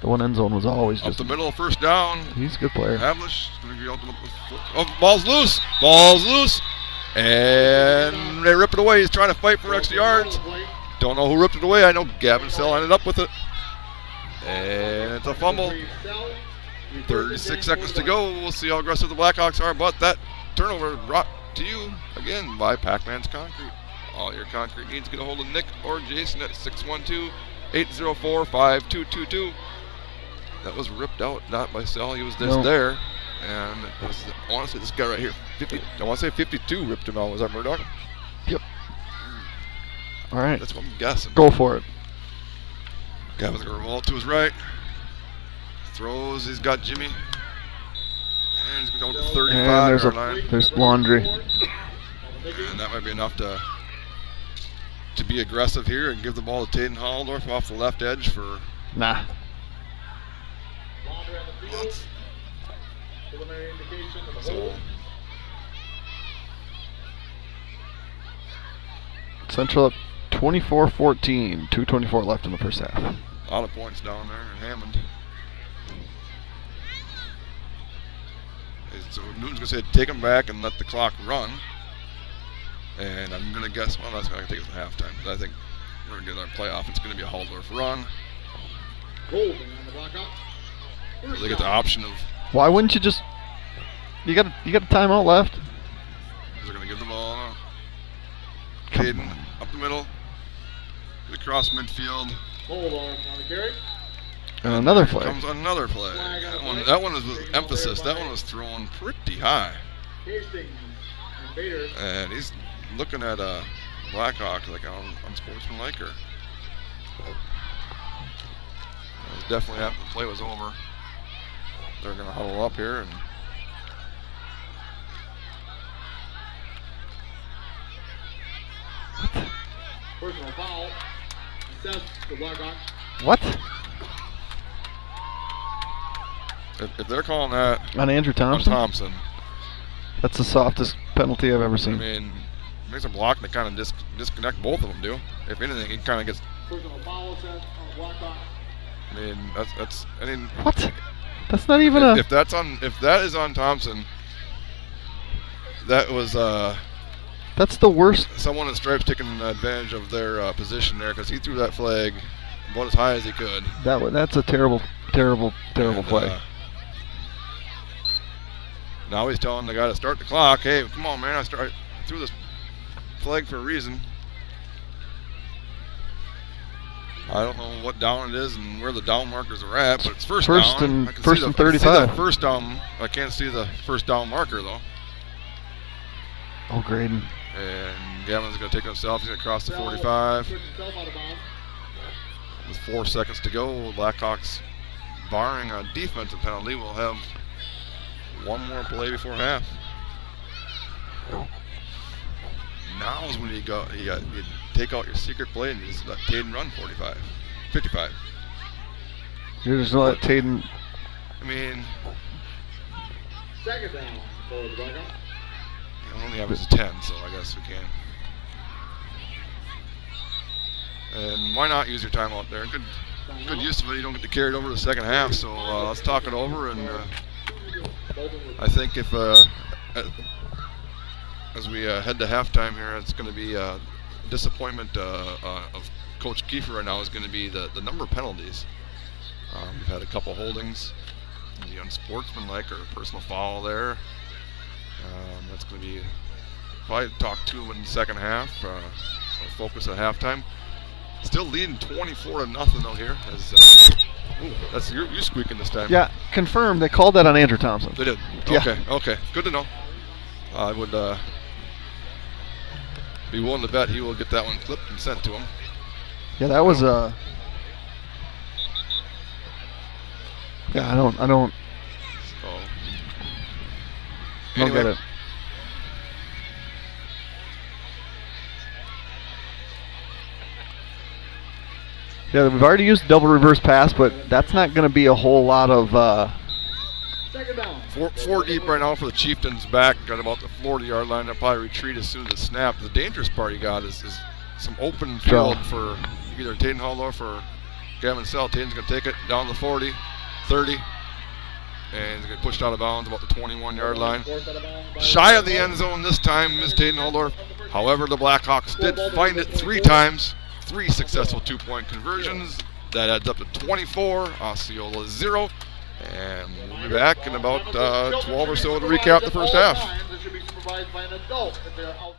one end zone was always just up the middle, 1st down. He's a good player. Havlish going to be out the ball's loose. Ball's loose. And they rip it away. He's trying to fight for extra yards. Don't know who ripped it away. I know Gavin Sell ended up with it. And it's a fumble. 36 seconds to go. We'll see how aggressive the Blackhawks are, but that turnover brought to you again by Pac-Man's Concrete. All your concrete needs, get a hold of Nick or Jason at 612-804-5222. That was ripped out, not by Sal. He was just there. And it was, I want to say this guy right here, 50. I want to say 52 ripped him out. Was that Murdoch? Yep. All right. That's what I'm guessing. Go for it. Gavin's going to revolt to his right. Throws, he's got Jimmy. And he's going to go to 35. And there's Laundry. And that might be enough to be aggressive here and give the ball to Taden Halldorf off the left edge for... Nah. So Central up 24-14. 2:24 left in the first half. a lot of points down there in Hammond. So Newton's going to say take him back and let the clock run. And I'm going to guess, well, that's going to take us to halftime. But I think we're going to get our playoff. It's going to be a Halldorf run. So they get the option of... Why wouldn't you just... You got a timeout left. They're going to give the ball Caden up the middle. Across midfield. Hold on the carry. And another flag. Comes another flag. That one was with emphasis. That one was thrown pretty high. And he's looking at a Blackhawk like unsportsmanlike. Or definitely after the play was over, they're going to huddle up here and personal foul. Assessed the Blackhawks. What? If they're calling that on Andrew Thompson? That's the softest penalty I've ever seen. I mean, it makes a block and they kind of disconnect both of them, do. If anything, it kind of gets... Personal foul assessed on Blackhawks. I mean, that's I mean... What? That's not even if that is on Thompson, that was... That's the worst. Someone in stripes taking advantage of their position there because he threw that flag about as high as he could. That's a terrible play. Now he's telling the guy to start the clock. Hey, come on, man! I threw this flag for a reason. I don't know what down it is and where the down markers are at, but it's first First down. and I can first see and I can see the 35. first down. I can't see the first down marker though. Oh, Graydon. And Gavin's going to take himself. He's going to cross the 45. With 4 seconds to go, Blackhawks, barring a defensive penalty, will have one more play before half. Now is when you take out your secret play and you just let Taden run 55. You're just going to let Taden. I mean, Second down for the Blackhawks. he only averages 10, so I guess we can. And why not use your timeout there? Good use of it. You don't get to carry it over to the second half. So let's talk it over. And I think if as we head to halftime here, it's going to be a disappointment of Coach Kiefer right now is going to be the number of penalties. We've had a couple holdings, the unsportsmanlike or personal foul there. That's going to be probably talk to in the second half. Focus at halftime. Still leading 24-0 though here. That's you squeaking this time. Yeah, confirmed. They called that on Andrew Thompson. They did. Yeah. Okay. Good to know. I would be willing to bet he will get that one clipped and sent to him. Yeah, that was a. Yeah, I don't. So, Don't anyway, get it. Yeah, we've already used double reverse pass, but that's not going to be a whole lot of. Second down. Four deep right now for the Chieftains back at about the 40-yard line. They'll probably retreat as soon as it snaps. The dangerous part he got is some open field for either Taden Holdorf or Gavin Sell. Taden's going to take it down the 40, 30, and he's going to push it out of bounds about the 21-yard line. Shy of the end zone this time is Taden Holdorf. However, the Blackhawks did find it 3 times. 3 successful 2-point conversions. That adds up to 24. Osceola 0. And we'll be back in about 12 or so to recap the first half. It should be supervised by an adult if they're outside.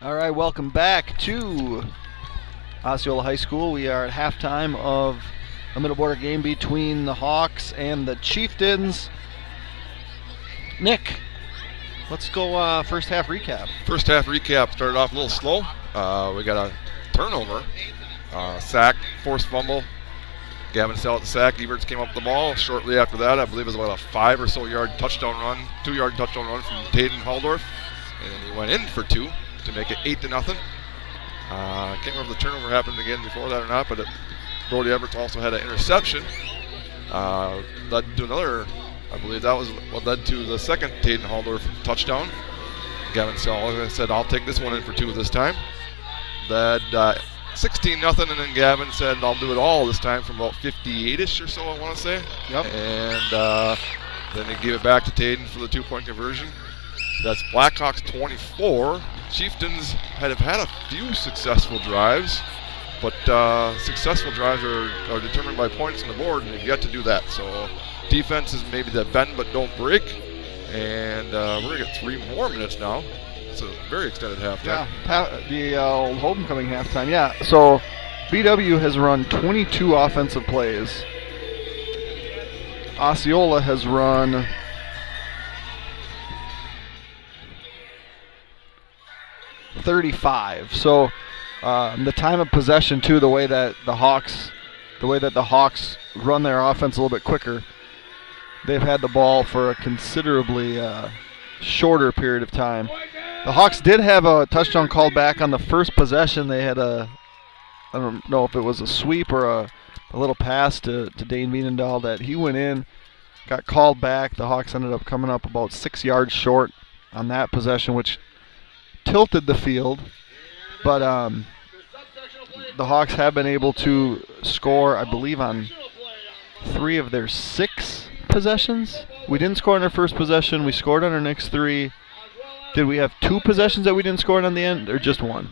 All right, welcome back to Osceola High School. We are at halftime of a middle border game between the Hawks and the Chieftains. Nick, let's go first half recap. First half recap started off a little slow. We got a turnover, sack, forced fumble. Gavin Sell at the sack. Everts came up with the ball. Shortly after that, I believe it was about a 5 or so yard touchdown run, 2-yard touchdown run from Taden Haldorf. And he went in for 2 to make it 8-0. I can't remember if the turnover happened again before that or not, but Brody Everts also had an interception. Led to another, I believe that was what led to the second Taden Haldorf touchdown. Gavin Sell said, I'll take this one in for 2 this time. Led 16-0, and then Gavin said, I'll do it all this time from about 58-ish or so, I want to say. Yep. And then they gave it back to Taden for the 2-point conversion. That's Blackhawks 24. Chieftains have had a few successful drives, but successful drives are determined by points on the board, and they've yet to do that. So defense is maybe the bend but don't break, and we're going to get 3 more minutes now. It's a very extended halftime. Yeah, the old homecoming halftime. Yeah, so BW has run 22 offensive plays. Osceola has run 35. So the time of possession too, the way that the Hawks run their offense a little bit quicker, they've had the ball for a considerably shorter period of time. The Hawks did have a touchdown called back on the first possession. They had I don't know if it was a sweep or a little pass to Dane Veenendahl that he went in, got called back. The Hawks ended up coming up about 6 yards short on that possession, which tilted the field. But the Hawks have been able to score, I believe, on 3 of their 6 possessions. We didn't score on our first possession. We scored on our next 3. Did we have 2 possessions that we didn't score on the end, or just 1?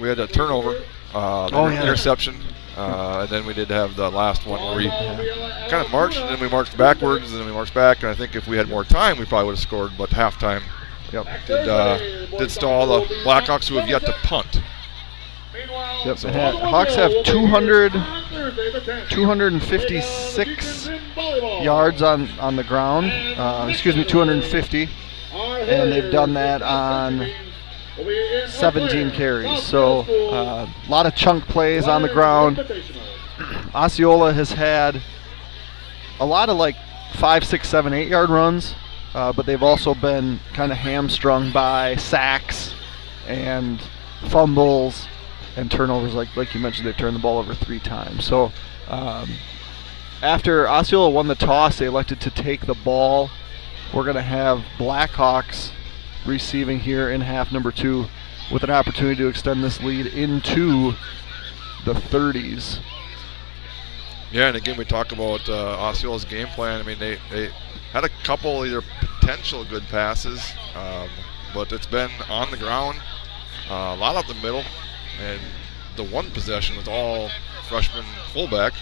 We had a turnover, interception, and then we did have the last one where we kind of marched, and then we marched backwards, and then we marched back. And I think if we had more time, we probably would have scored. But halftime did stall the Blackhawks, who have yet to punt. Yep, so Hawks have 256 yards on the ground. 250, and they've done that on 17 carries. So a lot of chunk plays on the ground. Osceola has had a lot of like 5, 6, 7, 8 yard runs, but they've also been kind of hamstrung by sacks and fumbles and turnovers. Like you mentioned, they've turned the ball over 3 times. So after Osceola won the toss, they elected to take the ball. We're going to have Blackhawks receiving here in half number 2 with an opportunity to extend this lead into the 30s. Yeah, and again, we talk about Osceola's game plan. I mean, they had a couple either potential good passes, but it's been on the ground, a lot up the middle, and the one possession was all freshman fullback.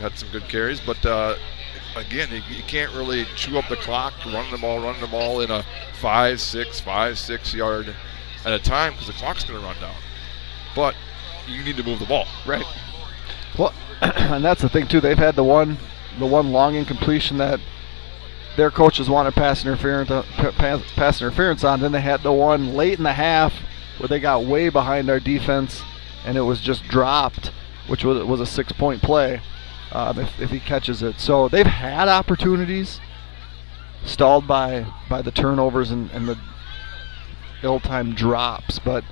Had some good carries, but again, you can't really chew up the clock running the ball in a 5-6 yard at a time, because the clock's going to run down. But you need to move the ball. Right. Well, and that's the thing too. They've had the one long incompletion that their coaches wanted pass interference on. Then they had the one late in the half where they got way behind our defense, and it was just dropped, which was a 6-point play if he catches it. So they've had opportunities, stalled by the turnovers and the ill-timed drops. But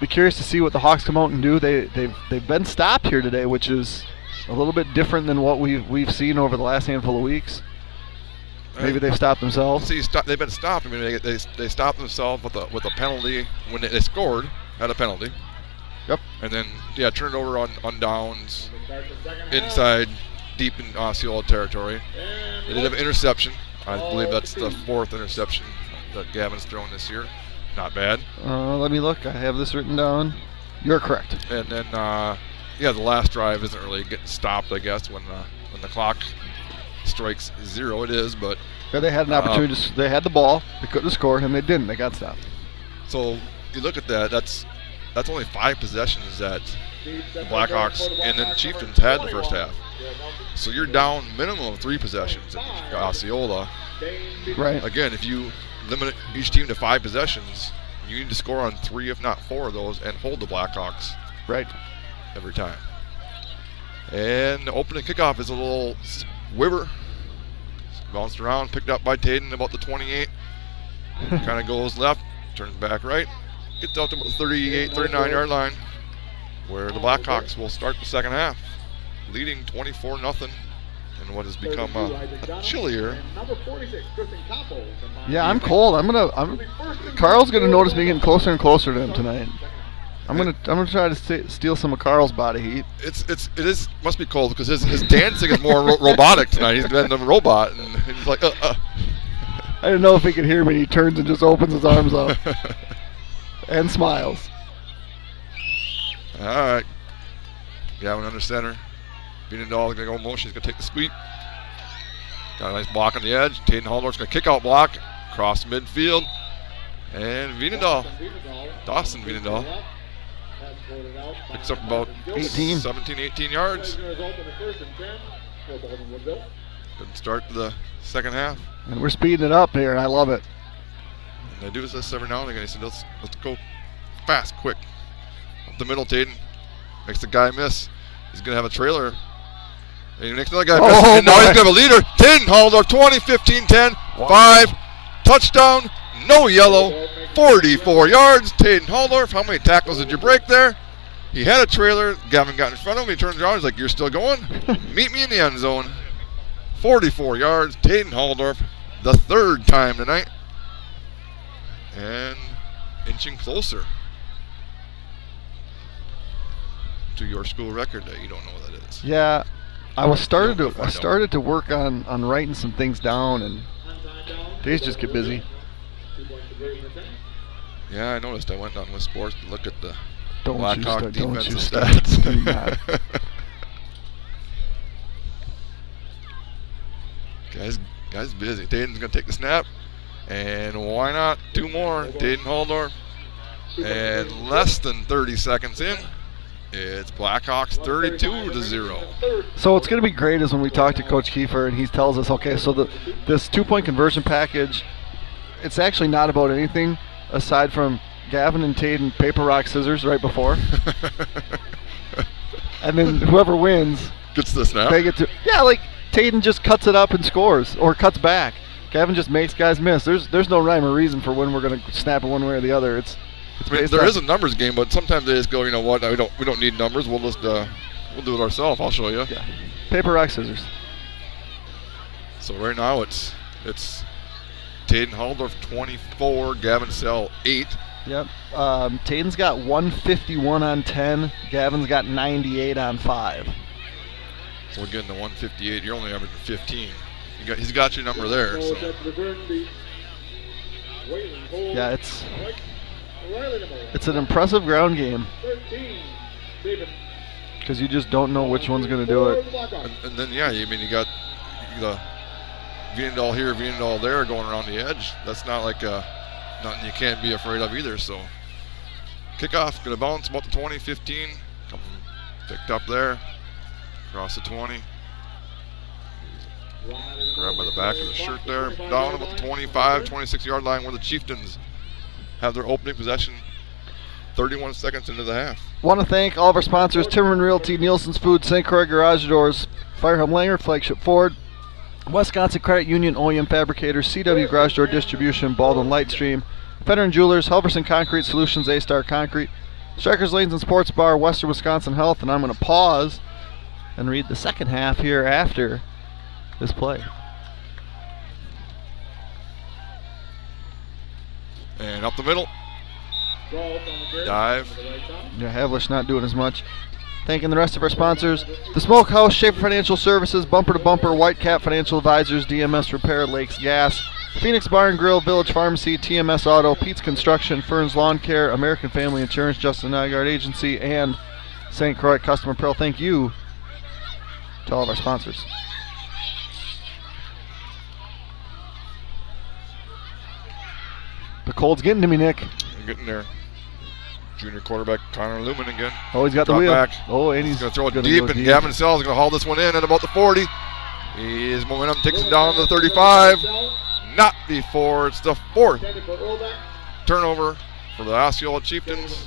be curious to see what the Hawks come out and do. They've been stopped here today, which is a little bit different than what we've seen over the last handful of weeks. Maybe they've stopped themselves. See, they've been stopped. I mean, they stopped themselves with a penalty when they scored, had a penalty. Yep. And then turned over on downs, inside, deep in Osceola territory. They did have an interception. I believe that's the 4th interception that Gavin's thrown this year. Not bad. Let me look. I have this written down. You're correct. And then, the last drive isn't really getting stopped, I guess, when the clock strikes 0. It is, but Yeah, they had an opportunity. They had the ball. They couldn't have scored, and they didn't. They got stopped. so you look at that. That's only 5 possessions that the Blackhawks and then Chieftains had the first half. So you're down minimum of 3 possessions in Osceola. Right. Again, if you limit each team to 5 possessions, you need to score on 3, if not 4 of those, and hold the Blackhawks Right. every time. And the opening kickoff is a little whibber. Bounced around, picked up by Taden about the 28. Kind of goes left, turns back right, gets out to about the 38, 39-yard line, where the Blackhawks will start the second half, leading 24-0 in what has become a chillier. Yeah, I'm cold. Carl's gonna notice me getting closer and closer to him tonight. I'm gonna try to steal some of Carl's body heat. It is must be cold because his dancing is more robotic tonight. He's been a robot, and he's like, I didn't know if he could hear me. He turns and just opens his arms up and smiles. All right. Gavin under center. Vienendahl gonna go motion. He's gonna take the sweep. Got a nice block on the edge. Taden Haldorf's gonna kick out block across midfield, and Dawson Vienendahl picks up about 17, 18 yards. Good start to the second half. And we're speeding it up here, and I love it. And they do this every now and again. He said, let's go fast, quick. Up the middle, Taden makes the guy miss. He's going to have a trailer. And he makes another guy miss. And now he's going to have a leader. Taden Haldorf, 20, 15, 10, 5. Touchdown, no yellow, 44 yards. Taden Haldorf, how many tackles did you break there? He had a trailer. Gavin got in front of him. He turns around. He's like, you're still going? Meet me in the end zone. 44 yards. Taden Haldorf, the 3rd time tonight. And inching closer to your school record that you don't know what that is. Yeah, I started to work on writing some things down, and days just get busy. Yeah, I noticed. I went on with sports to look at the Blackhawk defensive stats. Do not. Guys busy. Taden's going to take the snap. And why not 2 more? Taden Haldorf. And less than 30 seconds in, it's Blackhawks 32-0. So what's going to be great is when we talk to Coach Kiefer and he tells us, okay, so this 2-point conversion package, it's actually not about anything aside from Gavin and Taden paper, rock, scissors right before. And then whoever wins gets the snap. They get to, like Taden just cuts it up and scores or cuts back. Gavin just makes guys miss. There's no rhyme or reason for when we're going to snap it one way or the other. There is a numbers game, but sometimes they just go, you know what? We don't need numbers. We'll just we'll do it ourselves. I'll show you. Yeah. Paper, rock, scissors. So right now it's Taden Haldorf 24, Gavin Sell 8. Yep. Taden's got 151 on 10. Gavin's got 98 on 5. So again, the 158. You're only averaging 15. He's got your number there. So. Yeah, it's an impressive ground game because you just don't know which one's going to do it. And then you got the Vienendahl here, Vienendahl there, going around the edge. That's not like nothing you can't be afraid of either. So kickoff going to bounce about the 20, 15, picked up there, across the 20. Grabbed by the back of the shirt there, down about the 25, 26-yard line where the Chieftains have their opening possession 31 seconds into the half. Want to thank all of our sponsors: Timmerman Realty, Nielsen's Food, St. Croix Garage Doors, Firehelm Langer, Flagship Ford, Wisconsin Credit Union, OEM Fabricators, CW Garage Door Distribution, Baldwin Lightstream, Fenner & Jewelers, Halverson Concrete Solutions, A-Star Concrete, Strikers Lanes and Sports Bar, Western Wisconsin Health, and I'm going to pause and read the second half here after this play. And up the middle. Dive. Yeah, Havlish not doing as much. Thanking the rest of our sponsors: The Smokehouse, Schaefer Financial Services, Bumper to Bumper, Whitecap Financial Advisors, DMS Repair, Lakes Gas, Phoenix Bar and Grill, Village Pharmacy, TMS Auto, Pete's Construction, Fern's Lawn Care, American Family Insurance, Justin Nygaard Agency, and St. Croix Customer Apparel. Thank you to all of our sponsors. The cold's getting to me, Nick. I'm getting there. Junior quarterback Connor Lumen again. Oh, he's got the Drop wheel. back. Oh, and he's going to throw it gonna deep, go and deep. Gavin Sells is going to haul this one in at about the 40. His momentum takes him down to the 35. Not before it's the 4th turnover for the Osceola Chieftains.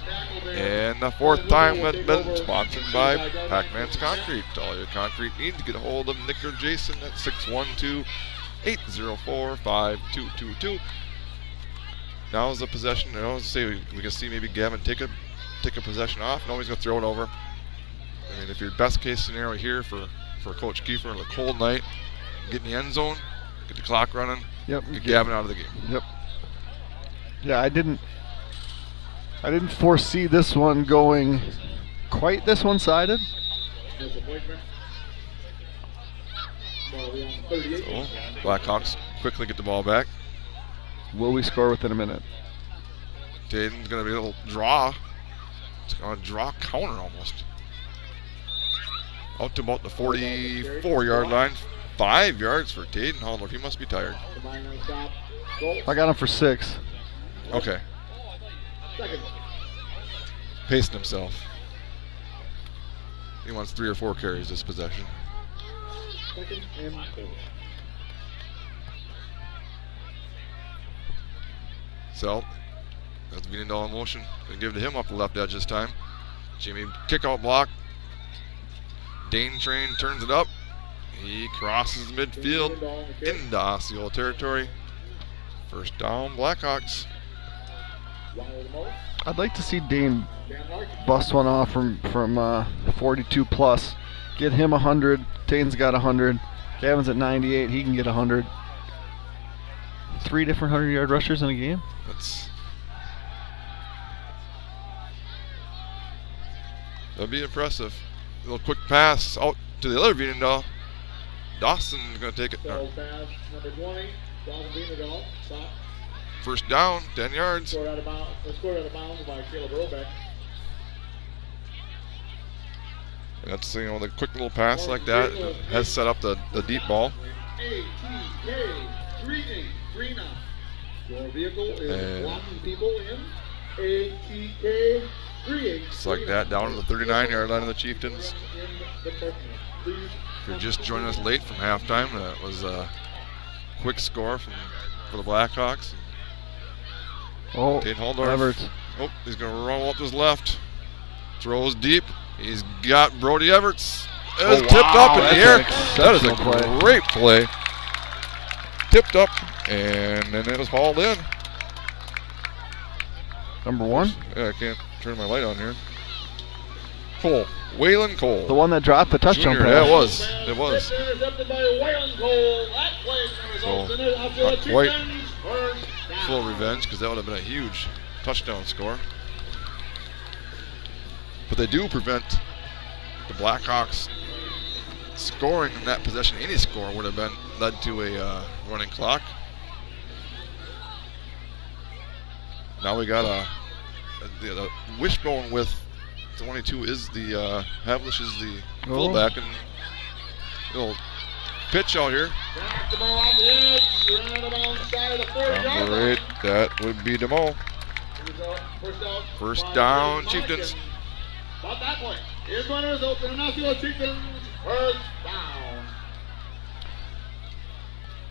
And the 4th time that's been sponsored by Pac-Man's Concrete. All your concrete needs, get a hold of Nick or Jason at 612-804-5222. Now is the possession. I was say we can see maybe Gavin take a possession off. No, he's going to throw it over. I mean, if your best case scenario here for Coach Kiefer on a cold night, get in the end zone, get the clock running, yep, get Gavin out of the game. Yep. Yeah, I didn't foresee this one going quite this one-sided. So Blackhawks quickly get the ball back. Will we score within a minute? Dayton's going to be a little draw. It's going to draw counter almost. Out to about the 44-yard line. 5 yards for Dayton Hallmark. He must be tired. I got him for 6. Okay. Pacing himself. He wants 3 or 4 carries this possession. So, that's Vienendahl in motion. Gonna give it to him up the left edge this time. Jimmy kick out block. Dane Train turns it up. He crosses midfield into Osceola territory. First down, Blackhawks. I'd like to see Dane bust one off from 42 plus. Get him 100. Dane's got 100. Gavin's at 98. He can get 100. 3 different 100-yard rushers in a game. That'd be impressive. A little quick pass out to the other Vienendahl. Dawson's going to take it. First down, 10 yards. Scored out of bounds by Caleb Robeck. That's, you know, the quick little pass like that has set up the deep ball. ATK 3839. Your vehicle is blocking people in ATK 38. Just like that, down to the 39-yard line of the Chieftains. If you're just joining us late from halftime, that was a quick score for the Blackhawks. Oh, Tate Holdorf. Everett. Oh, he's going to run out to his left. Throws deep. He's got Brody Everts. It was tipped up in the air. That is a great play. Tipped up, and then it was hauled in. Number 1? Yeah, I can't turn my light on here. Cole. Waylon Cole. The one that dropped the touchdown Junior, pass. yeah, it was. It was. Intercepted by Waylon Cole. That play results in it. Osceola Not quite Chieftains first down. full revenge, because that would have been a huge touchdown score. But they do prevent the Blackhawks scoring in that possession. Any score would have been led to a running clock. Now we got the wishbone with 22 is the Havlish is the fullback, and little pitch out here. Back the ball off the edge. Ran it onside of the 40-yard Number line. 8, that would be DeMo. First down, Chieftains. About that play. Here's one result in Osceola Chieftains first down.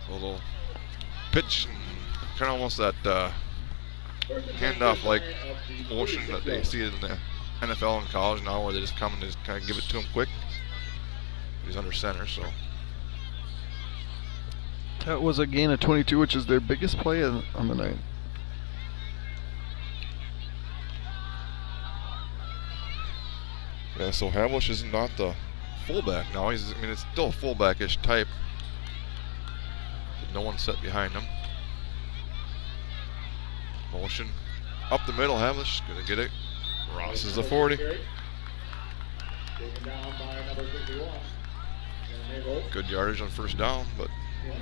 A little pitch, kind of almost that handoff like motion that they see in the NFL and college now, where they just come and just kind of give it to him quick. He's under center, so. That was a gain of 22, which is their biggest play on the night. Yeah, so Havlish is not the fullback now. I mean, it's still a fullback-ish type. No one set behind him. Motion up the middle. Havlish gonna get it. Ross is the 40. Taken down by number 51. Good yardage on first down, but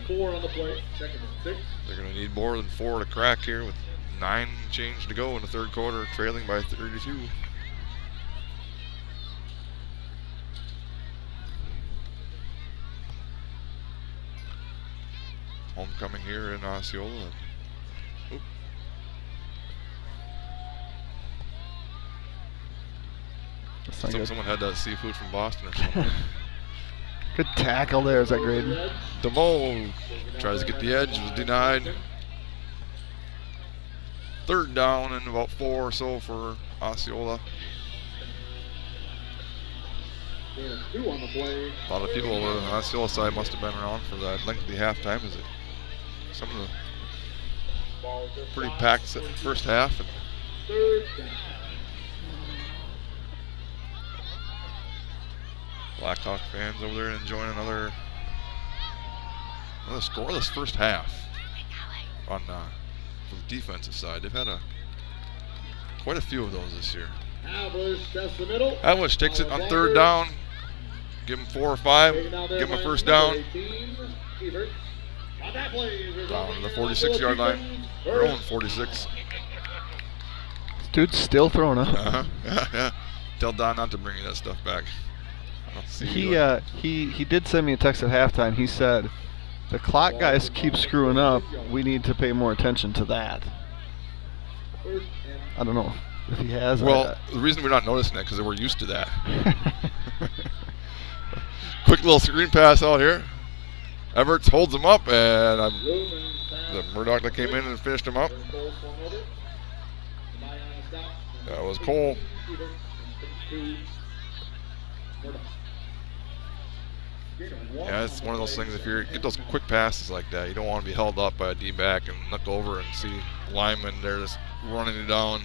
4 on the play, second and 6. they're gonna need more than 4 to crack here with 9 change to go in the third quarter, trailing by 32. Homecoming here in Osceola. Oop. That's not good. Someone had that seafood from Boston or something. Good tackle there. Is that Graydon? DeMo tries to get the edge, was denied. 3rd down and about 4 or so for Osceola. On the play. A lot of people on the Osceola side must have been around for that lengthy halftime. Is it some of the pretty packed first half? And 3rd down. Blackhawk fans over there enjoying another scoreless first half on the defensive side. They've had quite a few of those this year. Atwish takes it on 3rd down. Give him 4 or 5. Give him a first down. Down to the 46-yard line. Their own 46. This dude's still throwing up. Yeah. Tell Don not to bring you that stuff back. He did send me a text at halftime. He said, the clock guys keep screwing up. We need to pay more attention to that. I don't know if he has. Well, the reason we're not noticing that because we're used to that. Quick little screen pass out here. Everts holds him up, and the Murdoch that came in and finished him up. That was Cole. Yeah, it's one of those things. If you get those quick passes like that, you don't want to be held up by a D-back and look over and see linemen there just running it down.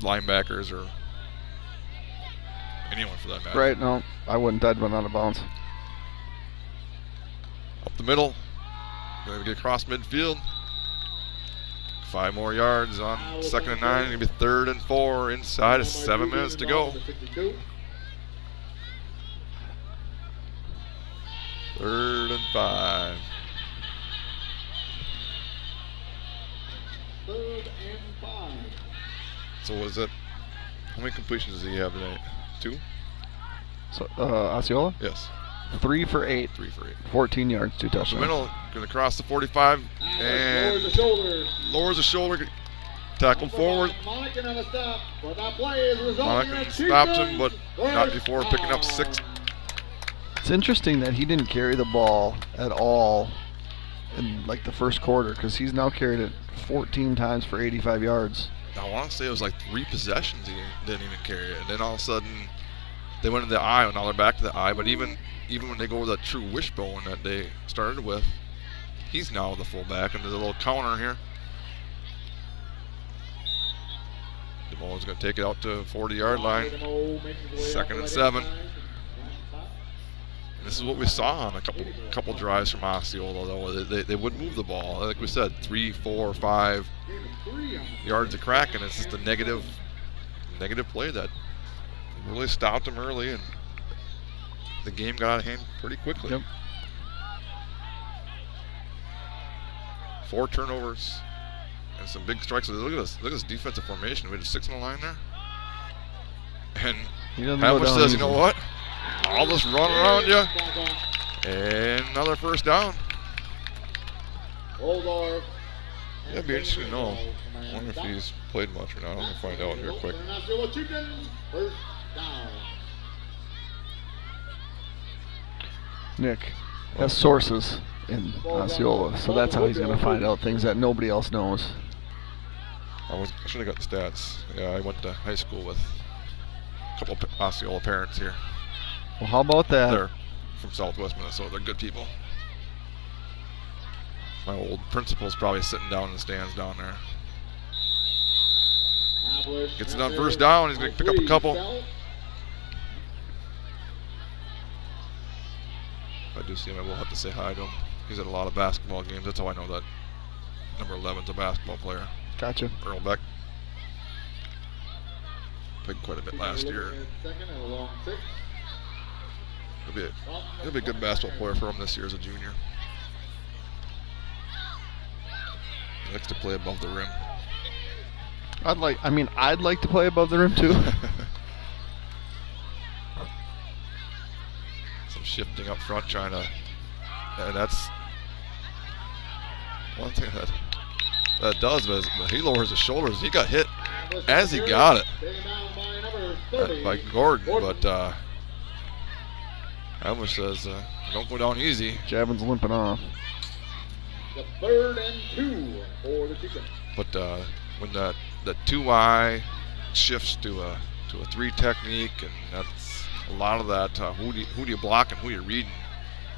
Linebackers, or anyone for that matter. Right, no, I wouldn't. I'd run out of bounds. Up the middle. Going to get across midfield. 5 more yards on 2nd and 9. Going to be 3rd and 4 inside of 7 minutes to go. 3rd and 5. 3rd and 5. So was it? How many completions does he have tonight? 2? So Osceola? Yes. 3 for 8. 3 for 8. 14 yards, 2 Up the touchdowns. middle, going to cross the 45 and lowers the shoulder. Tackled forward. Monacan stops him, but not before picking up 6. It's interesting that he didn't carry the ball at all in like the first quarter, because he's now carried it 14 times for 85 yards. I want to say it was like 3 possessions he didn't even carry it, and then all of a sudden they went to the eye, and now they're back to the eye. But even when they go with that true wishbone that they started with, he's now the fullback, and there's a little counter here. DeMo's going to take it out to 40-yard line. 2nd and 7. And this is what we saw on a couple drives from Osceola, though. They would move the ball. Like we said, 3, 4, 5 yards a crack, and it's just a negative play that really stopped them early, and the game got out of hand pretty quickly. Yep. 4 turnovers and some big strikes. Look at this. Look at this defensive formation. We had a 6 on the line there. And Atwish says, you know what? I'll just run around you. And another first down. It'd be interesting to know. I wonder if he's played much or not. I'm going to find out here quick. Nick has sources in Osceola, so that's how he's going to find out things that nobody else knows. I should have got the stats. Yeah, I went to high school with a couple of Osceola parents here. Well, how about that? They're from Southwest Minnesota. They're good people. My old principal's probably sitting down in the stands down there. Gets it on first down. He's going to pick up a couple. If I do see him, I will have to say hi to him. He's at a lot of basketball games. That's how I know that number 11's a basketball player. Gotcha. Earl Beck. Played quite a bit last year. He'll be a good basketball player for him this year as a junior. He likes to play above the rim. I'd like to play above the rim too. Some shifting up front, trying to, and that's one thing that does, but he lowers his shoulders. He got hit as he got it by Gordon, but Elvis says, don't go down easy. Javin's limping off. The 3rd and 2 for the Chieftain. But when that 2-eye shifts to a 3 technique, and that's a lot of that, who do you block and who you're reading.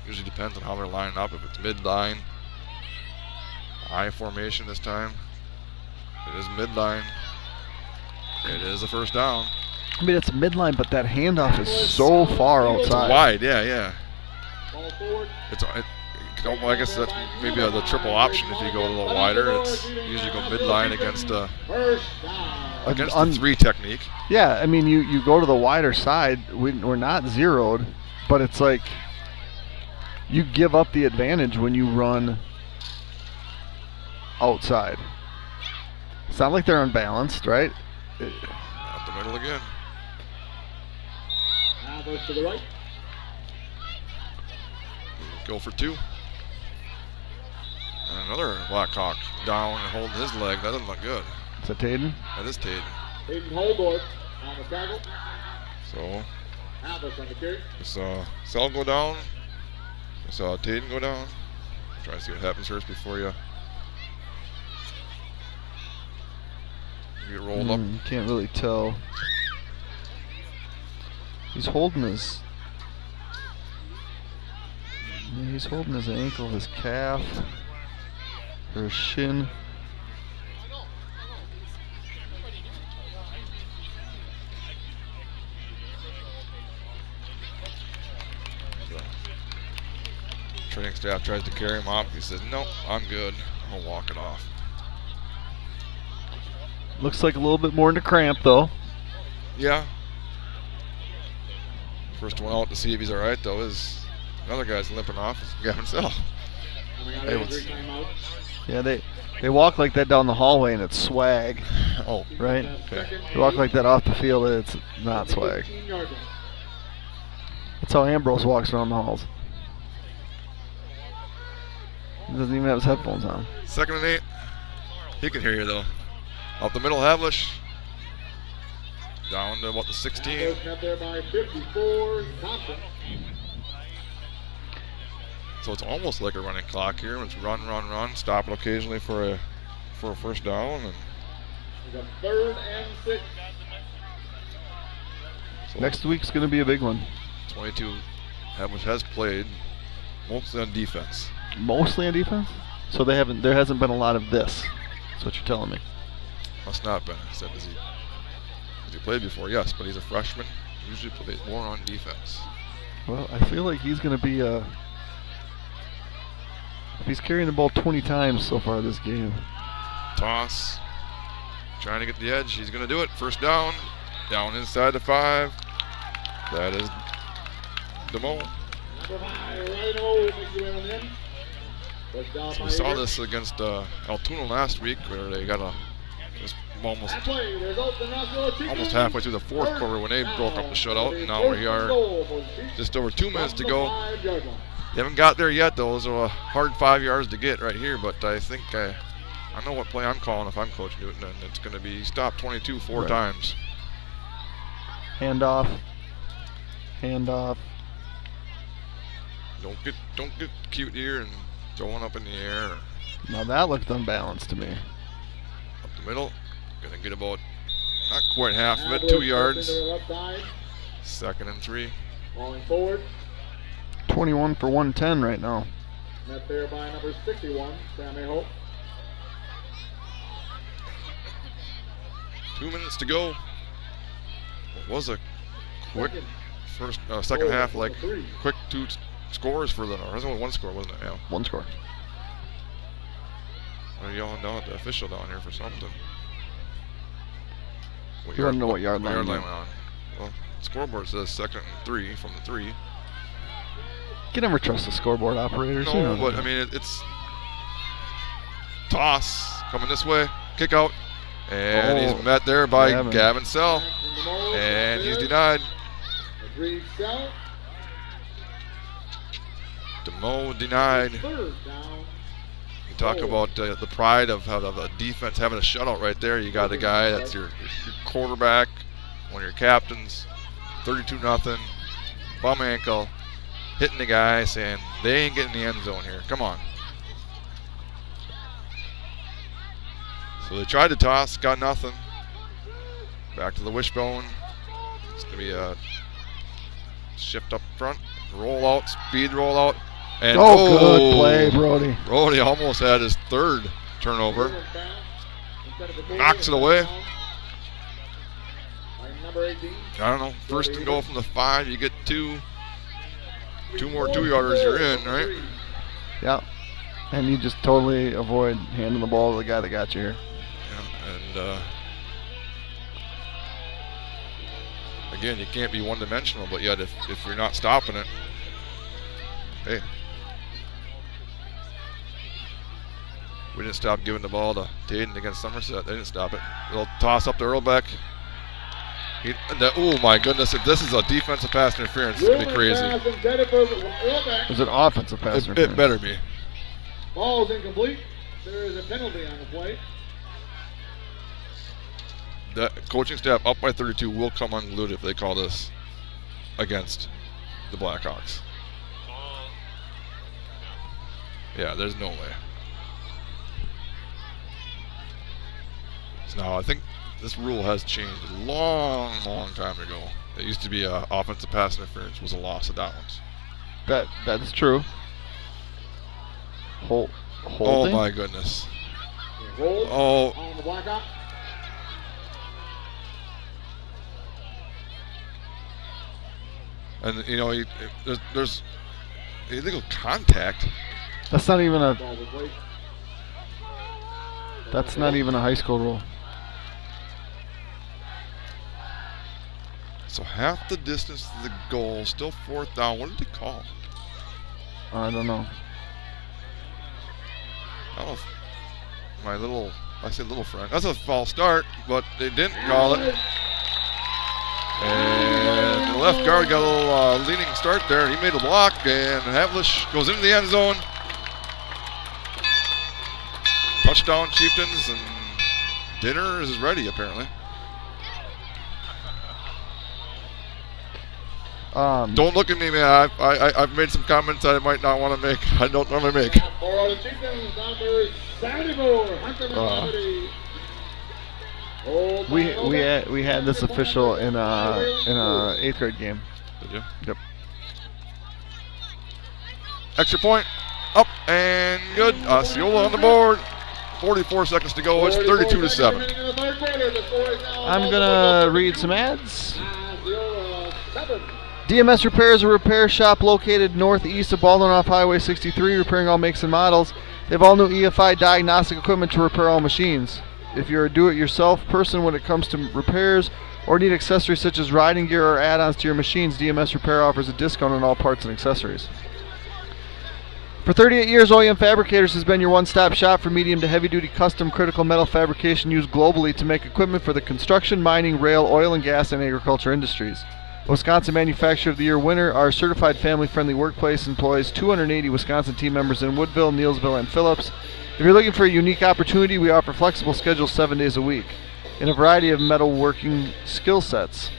Usually depends on how they're lining up. If it's midline, I formation this time. It is midline. It is a first down. I mean, it's midline, but that handoff is so far outside. It's wide, yeah. Ball forward. Well, I guess that's maybe the triple option if you go a little wider. It's usually go midline against the 3 technique. Yeah, I mean, you go to the wider side. We're not zeroed, but it's like you give up the advantage when you run outside. It's not like they're unbalanced, right? Up the middle again. Now goes to the right. Go for 2. And another Blackhawk down and holding his leg. That doesn't look good. Is that Taden? That is Taden. Taden Holdorf on the tackle. So Alvis on the carry. we saw Sell go down. We saw Taden go down. Try to see what happens first before you get rolled up. You can't really tell. He's holding his ankle, his calf, or his shin. The training staff tries to carry him off. He says, "No, I'm good. I'll walk it off." Looks like a little bit more into cramp, though. Yeah. First one out to see if he's all right, though, is another guy's limping off. Is Gavin Sell. Yeah, they walk like that down the hallway, and it's swag. Oh, right? okay. They walk like that off the field, and it's not swag. That's how Ambrose walks around the halls. He doesn't even have his headphones on. 2nd and 8. He can hear you, though. Up the middle, Havlish. Down to about the 16. Up there by 54, Thompson. So it's almost like a running clock here. It's run, stop it occasionally for a first down. And the 3rd and 6. so Next week's going to be a big one. 22, Havlish has played mostly on defense. Mostly on defense? So there hasn't been a lot of this. That's what you're telling me. Must not been. He said, has he played before? Yes, but he's a freshman. Usually plays more on defense. Well, I feel like he's going to be if he's carrying the ball 20 times so far this game. Toss. Trying to get the edge. He's going to do it. First down. Down inside the 5. That is DeMo. So we saw this against Altoona last week where they got almost halfway through the 4th quarter when they broke up the shutout, and now we are just over 2 minutes to go. They haven't got there yet, though. Those are a hard 5 yards to get right here, but I think I know what play I'm calling if I'm Coach Newton, and it's going to be stop 22 4 times. Handoff. Don't get cute here and throw one up in the air. Now that looked unbalanced to me. Up the middle. Gonna get about not quite half of it, 2 yards. 2nd and 3. Falling forward. 21 for 110 right now. Met there by number 61, Sammy Hope. 2 minutes to go. It was a quick second half, like quick 2 scores for the. Or was only 1 score, wasn't it? Yeah. 1 score. They're yelling down at the official down here for something. You want to know what yard line went on? Well, scoreboard says 2nd and 3 from the 3. You can never trust the scoreboard operators. No, but I mean it's toss coming this way, kick out, and he's met there by Gavin Sell, and he's denied. DeMo denied. talk about the pride of a defense having a shutout right there. You got a guy that's your quarterback, one of your captains, 32-0, bum ankle, hitting the guy, saying they ain't getting the end zone here. Come on. So they tried to toss, got nothing. Back to the wishbone. It's going to be a shift up front, roll out, speed roll out. And good play, Brody. Brody almost had his third turnover. Knocks it away. I don't know. First and goal from the 5. You get two more 2-yarders, you're in, right? Yeah. And you just totally avoid handing the ball to the guy that got you here. Yeah, and again, you can't be one-dimensional, but yet if you're not stopping it, hey. We didn't stop giving the ball to Taden against Somerset. They didn't stop it. They'll toss up to Earlbeck. Oh, my goodness. If this is a defensive pass interference, it's going to be crazy. Is it offensive pass interference? It better be. Ball's incomplete. There is a penalty on the play. The coaching staff up by 32 will come unglued if they call this against the Blackhawks. Yeah, there's no way. Now, I think this rule has changed a long, long time ago. It used to be offensive pass interference was a loss of downs. That's true. Holding? Oh, my goodness. Oh. On the Blackhawk. And, you know, there's illegal contact. That's not even a... That's not even a high school rule. So half the distance to the goal, still 4th down. What did they call? I don't know. I don't know if I say little friend. That's a false start, but they didn't call it. And the left guard got a little leaning start there. He made a block, and Havlish goes into the end zone. Touchdown, Chieftains, and dinner is ready, apparently. Don't look at me, man. I've made some comments that I might not want to make. I don't normally make. For the Chieftains, number 74, Hunter we had this official in a 8th grade game. Did you? Yep. Extra point, up and good. Osceola on the board. 44 seconds to go. It's 32-7. I'm gonna read some ads. DMS Repair is a repair shop located northeast of Baldwin Highway 63, repairing all makes and models. They have all new EFI diagnostic equipment to repair all machines. If you're a do-it-yourself person when it comes to repairs or need accessories such as riding gear or add-ons to your machines, DMS Repair offers a discount on all parts and accessories. For 38 years, OEM Fabricators has been your one-stop shop for medium to heavy-duty custom critical metal fabrication used globally to make equipment for the construction, mining, rail, oil and gas, and agriculture industries. Wisconsin Manufacturer of the Year winner, our certified family-friendly workplace employs 280 Wisconsin team members in Woodville, Neillsville, and Phillips. If you're looking for a unique opportunity, we offer flexible schedules 7 days a week in a variety of metalworking skill sets.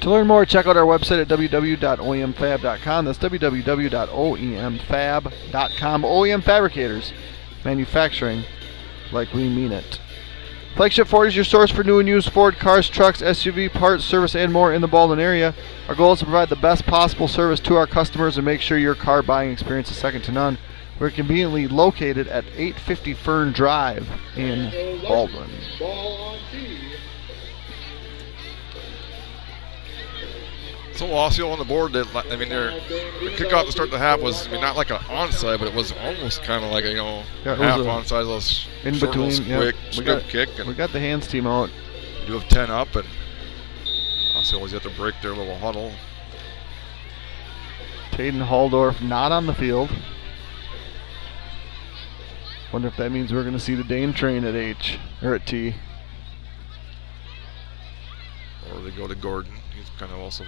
To learn more, check out our website at www.oemfab.com. That's www.oemfab.com. OEM Fabricators, manufacturing like we mean it. Flagship Ford is your source for new and used Ford cars, trucks, SUV, parts, service, and more in the Baldwin area. Our goal is to provide the best possible service to our customers and make sure your car buying experience is second to none. We're conveniently located at 850 Fern Drive in Baldwin. So Osceola on the board, the kickoff to start the half was, not like an onside, but it was almost kind of like a, half onside, those in between, quick strip kick. And we got the hands team out. You do have 10 up, and Osceola's got to break their little huddle. Taden Halldorf not on the field. Wonder if that means we're going to see the Dane train at H, or at T. Or they go to Gordon. He's kind of also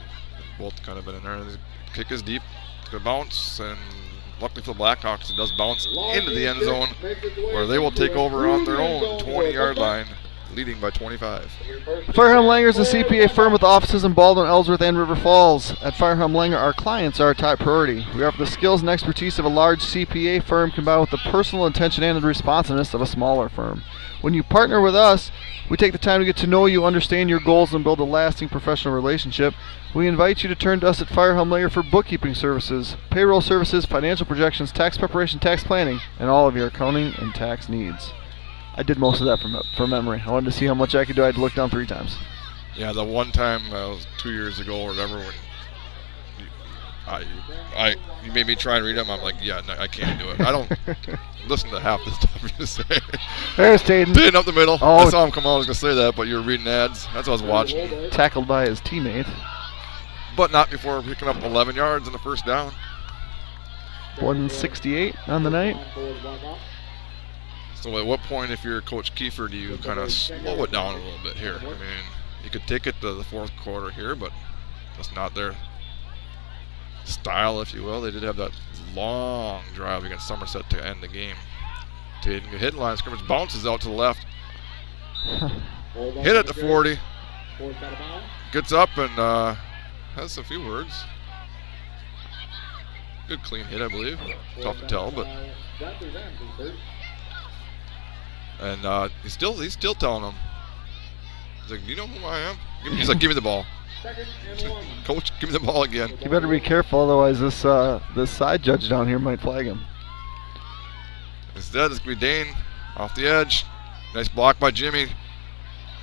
both kind of been in there. The kick is deep. It's going to bounce and luckily for the Blackhawks, it does bounce into the end zone where they will take over on their own 20-yard line, leading by 25. Firehelm Langer is a CPA firm with offices in Baldwin, Ellsworth, and River Falls. At Firehelm Langer, our clients are our top priority. We offer the skills and expertise of a large CPA firm combined with the personal attention and the responsiveness of a smaller firm. When you partner with us, we take the time to get to know you, understand your goals, and build a lasting professional relationship. We invite you to turn to us at Firehelm Langer for bookkeeping services, payroll services, financial projections, tax preparation, tax planning, and all of your accounting and tax needs. I did most of that from memory. I wanted to see how much I could do. I had to look down 3 times. Yeah, the one time, it was 2 years ago or whatever, when you made me try and read them, I'm like, yeah, no, I can't do it. I don't listen to half the stuff you say. There's Taden. Taden up the middle. Oh. I saw him come out. I was going to say that, but you were reading ads. That's what I was watching. Tackled by his teammate. But not before picking up 11 yards on the first down. 168 on the night. So at what point, if you're Coach Kiefer, do you kind of slow it down a little bit here? I mean, you could take it to the fourth quarter here, but that's not their style, if you will. They did have that long drive against Somerset to end the game. Taden hit line of scrimmage, bounces out to the left. Hit at the 40. Gets up and has a few words. Good clean hit, I believe. Tough to tell, but. And he's still telling them. He's like, "Do you know who I am?" He's like, "Give me the ball." Coach, give me the ball again. You better be careful, otherwise this side judge down here might flag him. Instead, it's going to be Dane off the edge. Nice block by Jimmy.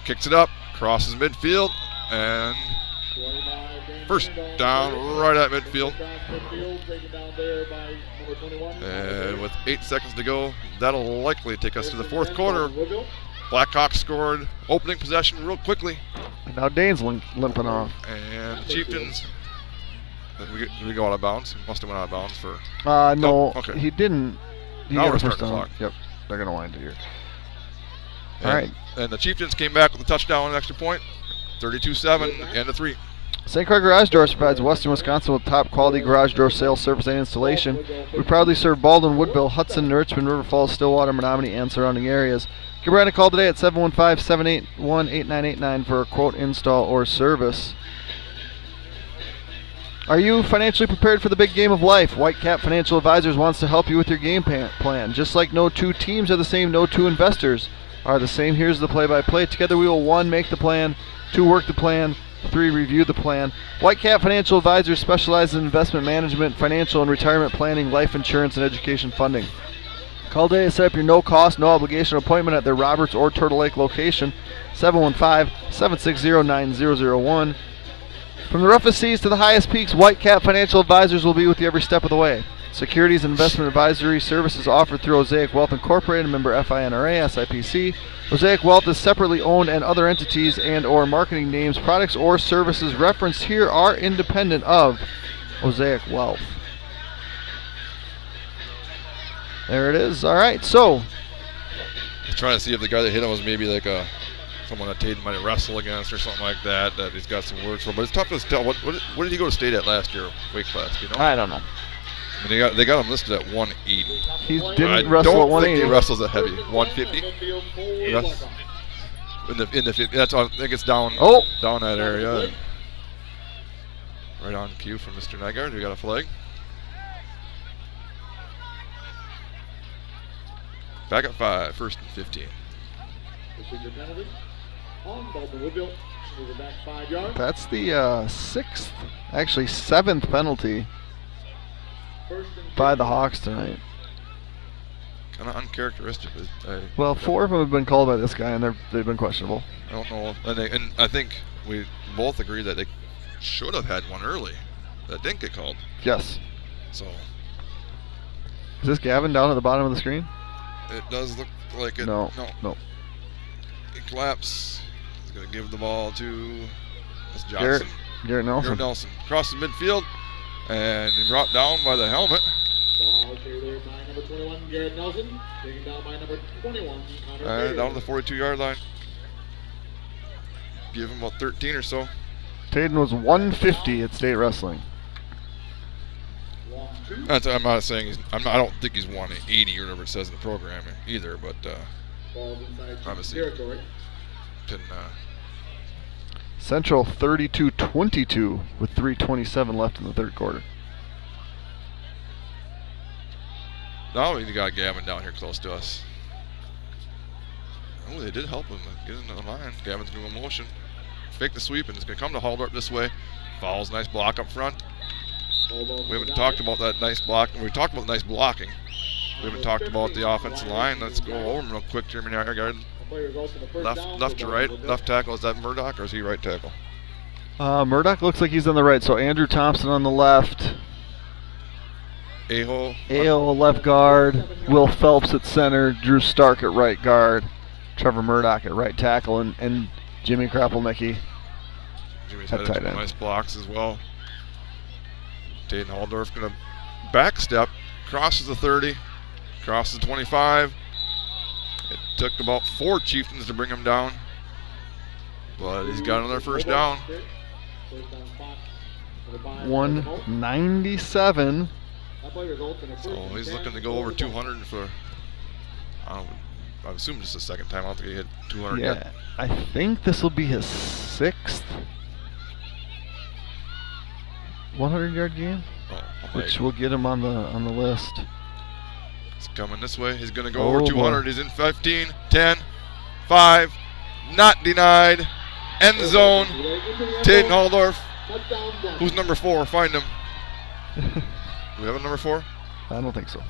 Kicks it up, crosses midfield, and first down right at midfield. And with 8 seconds to go, that'll likely take us to the fourth quarter. Blackhawks scored opening possession real quickly. And now Dane's limping off. And the Chieftains, did we go out of bounds? Must have went out of bounds for. No, okay. He didn't. Now we're starting the clock. Yep, they're going to wind it here. And, all right. And the Chieftains came back with a touchdown and an extra point. 32-7, end of 3. St. Croix Garage Doors provides Western Wisconsin with top quality garage door sales, service, and installation. We proudly serve Baldwin, Woodville, Hudson, Richmond, River Falls, Stillwater, Menominee, and surrounding areas. Give Brad a call today at 715-781-8989 for a quote, install, or service. Are you financially prepared for the big game of life? Whitecap Financial Advisors wants to help you with your game plan. Just like no two teams are the same, no two investors are the same. Here's the play-by-play. Together we will 1, make the plan, 2, work the plan, 3, review the plan. Whitecap Financial Advisors specializes in investment management, financial and retirement planning, life insurance, and education funding. Call today to set up your no-cost, no-obligation appointment at their Roberts or Turtle Lake location, 715-760-9001. From the roughest seas to the highest peaks, Whitecap Financial Advisors will be with you every step of the way. Securities and investment advisory services offered through Osaic Wealth Incorporated, member FINRA, SIPC. Osaic Wealth is separately owned, and other entities and or marketing names, products, or services referenced here are independent of Osaic Wealth. There it is. All right, so. I was trying to see if the guy that hit him was maybe like someone that Taden might wrestle against or something like that he's got some words for. But it's tough to tell. What did he go to state at last year, weight class? Do you know? I don't know. I mean, they got him listed at 180. He didn't wrestle at 180. I don't think he wrestles at heavy. 150? Yes. In the 50. That's all, I think it's down that area. Right on cue from Mr. Nygaard. We got a flag. Back at 5, first and 15. That's the 6th, actually 7th penalty by the Hawks tonight. Kind of uncharacteristic. Well, 4 of them have been called by this guy, and they've been questionable. I don't know. And I think we both agree that they should have had one early that didn't get called. Yes. So. Is this Gavin down at the bottom of the screen? It does look like it. No. He collapses. He's going to give the ball to Johnson. Garrett Nelson. Crosses midfield, and he brought down by the helmet. Ball carried by number 21, Garrett Nelson. Taken down by number 21, Connor down to the 42-yard line. Give him about 13 or so. Taden was 150 at state wrestling. I'm not saying I don't think he's won 80 or whatever it says in the program either, but obviously can. Central 32-22 with 3:27 left in the third quarter. Now we got Gavin down here close to us. Oh, they did help him get into the line. Gavin's going to motion. Fake the sweep, and it's going to come to Haldorp this way. Fouls, nice block up front. We haven't talked about that nice block. We talked about nice blocking. We haven't talked about the offensive line. Let's go over them real quick, Jeremy Nygaard. Left to right. Left tackle, is that Murdoch or is he right tackle? Murdoch looks like he's on the right. So Andrew Thompson on the left. Aho left guard. Will Phelps at center. Drew Stark at right guard. Trevor Murdoch at right tackle. And Jimmy Krapelnicki at tight end. Nice blocks as well. Dayton Haldorf going to back step. Crosses the 30. Crosses 25. It took about 4 Chieftains to bring him down, but he's got another first down. 197. So he's looking to go over 200 for, I assume just the second time. I don't think he hit 200 yeah, yet. I think this will be his 6th 100-yard game, which will get him on the list. He's coming this way. He's going to go over 200. Boy. He's in 15, 10, 5. Not denied. End zone. Dayton Haldorf. Who's number 4? Find him. Do we have a number 4? I don't think so.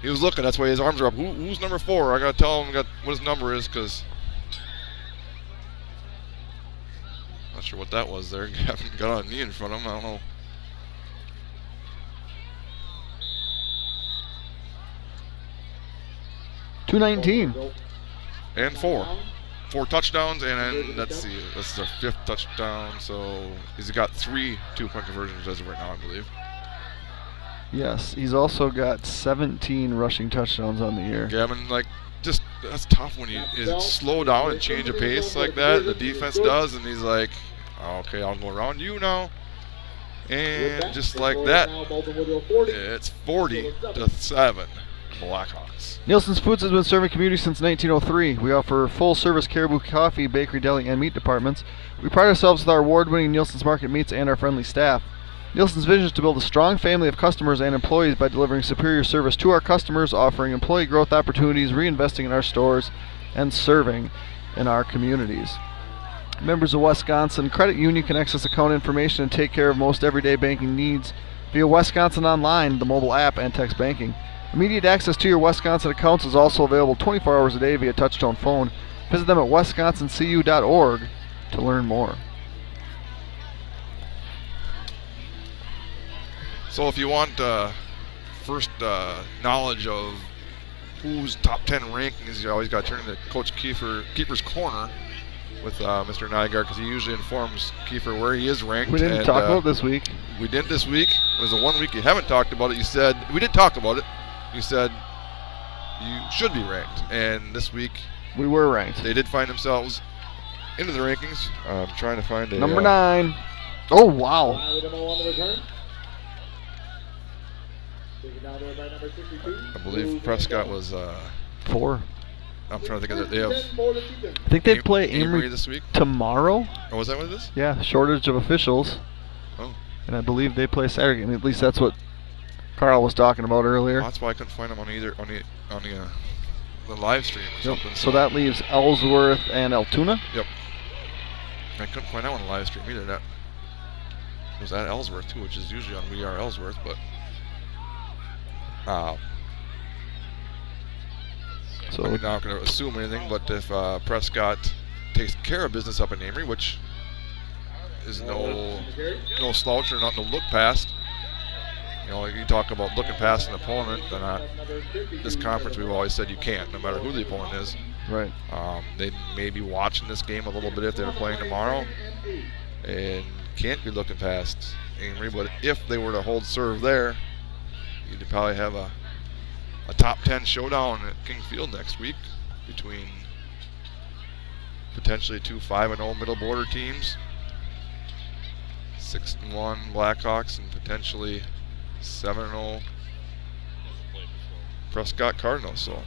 He was looking. That's why his arms are up. Who's number 4? I got to tell him what his number is because not sure what that was there. Got on a knee in front of him. I don't know. $219 and 4 touchdowns, and then let's see, this is our 5th touchdown. So he's got 3 2-point conversions as of right now, I believe. Yes, he's also got 17 rushing touchdowns on the year. Gavin, just that's tough when you slow down and change a pace like that. The defense does, and he's like, okay, I'll go around you now, and just like that, it's 40-7. Blackhawks. Nielsen's Foods has been serving community since 1903. We offer full-service Caribou coffee, bakery, deli, and meat departments. We pride ourselves with our award-winning Nielsen's Market meats and our friendly staff. Nielsen's vision is to build a strong family of customers and employees by delivering superior service to our customers, offering employee growth opportunities, reinvesting in our stores, and serving in our communities. Members of Wisconsin Credit Union can access account information and take care of most everyday banking needs via Wisconsin Online, the mobile app, and text banking. Immediate access to your Wisconsin accounts is also available 24 hours a day via touch-tone phone. Visit them at wisconsincu.org to learn more. So if you want first knowledge of who's top 10 rankings, you always got to turn to Coach Keefer's Corner with Mr. Nygaard, because he usually informs Kiefer where he is ranked. We didn't talk about it this week. We didn't this week. It was the one week you haven't talked about it. You said, we did talk about it. You said you should be ranked, and this week we were ranked. They did find themselves into the rankings. I'm trying to find a number 9. Oh wow! I believe Prescott was 4. I'm trying to think of it. They have. I think they play Amory this week tomorrow. Oh, was that what it is? Yeah, shortage of officials. Oh. And I believe they play Saturday. And at least that's what Carl was talking about earlier. Well, that's why I couldn't find them on the live stream or something. So that leaves Ellsworth and Altoona. Yep. I couldn't find that on the live stream either. That was at Ellsworth too, which is usually on We Are Ellsworth, but so I'm not going to assume anything. But if Prescott takes care of business up in Amory, which is no slouch or not to look past. You know, you talk about looking past an opponent, and this conference we've always said you can't, no matter who the opponent is. Right. They may be watching this game a little bit if they're playing tomorrow, and can't be looking past Amory. But if they were to hold serve there, you'd probably have a top 10 showdown at King Field next week between potentially 2 5-0 middle border teams, 6-1 Blackhawks, and potentially 7-0 Prescott Cardinals. So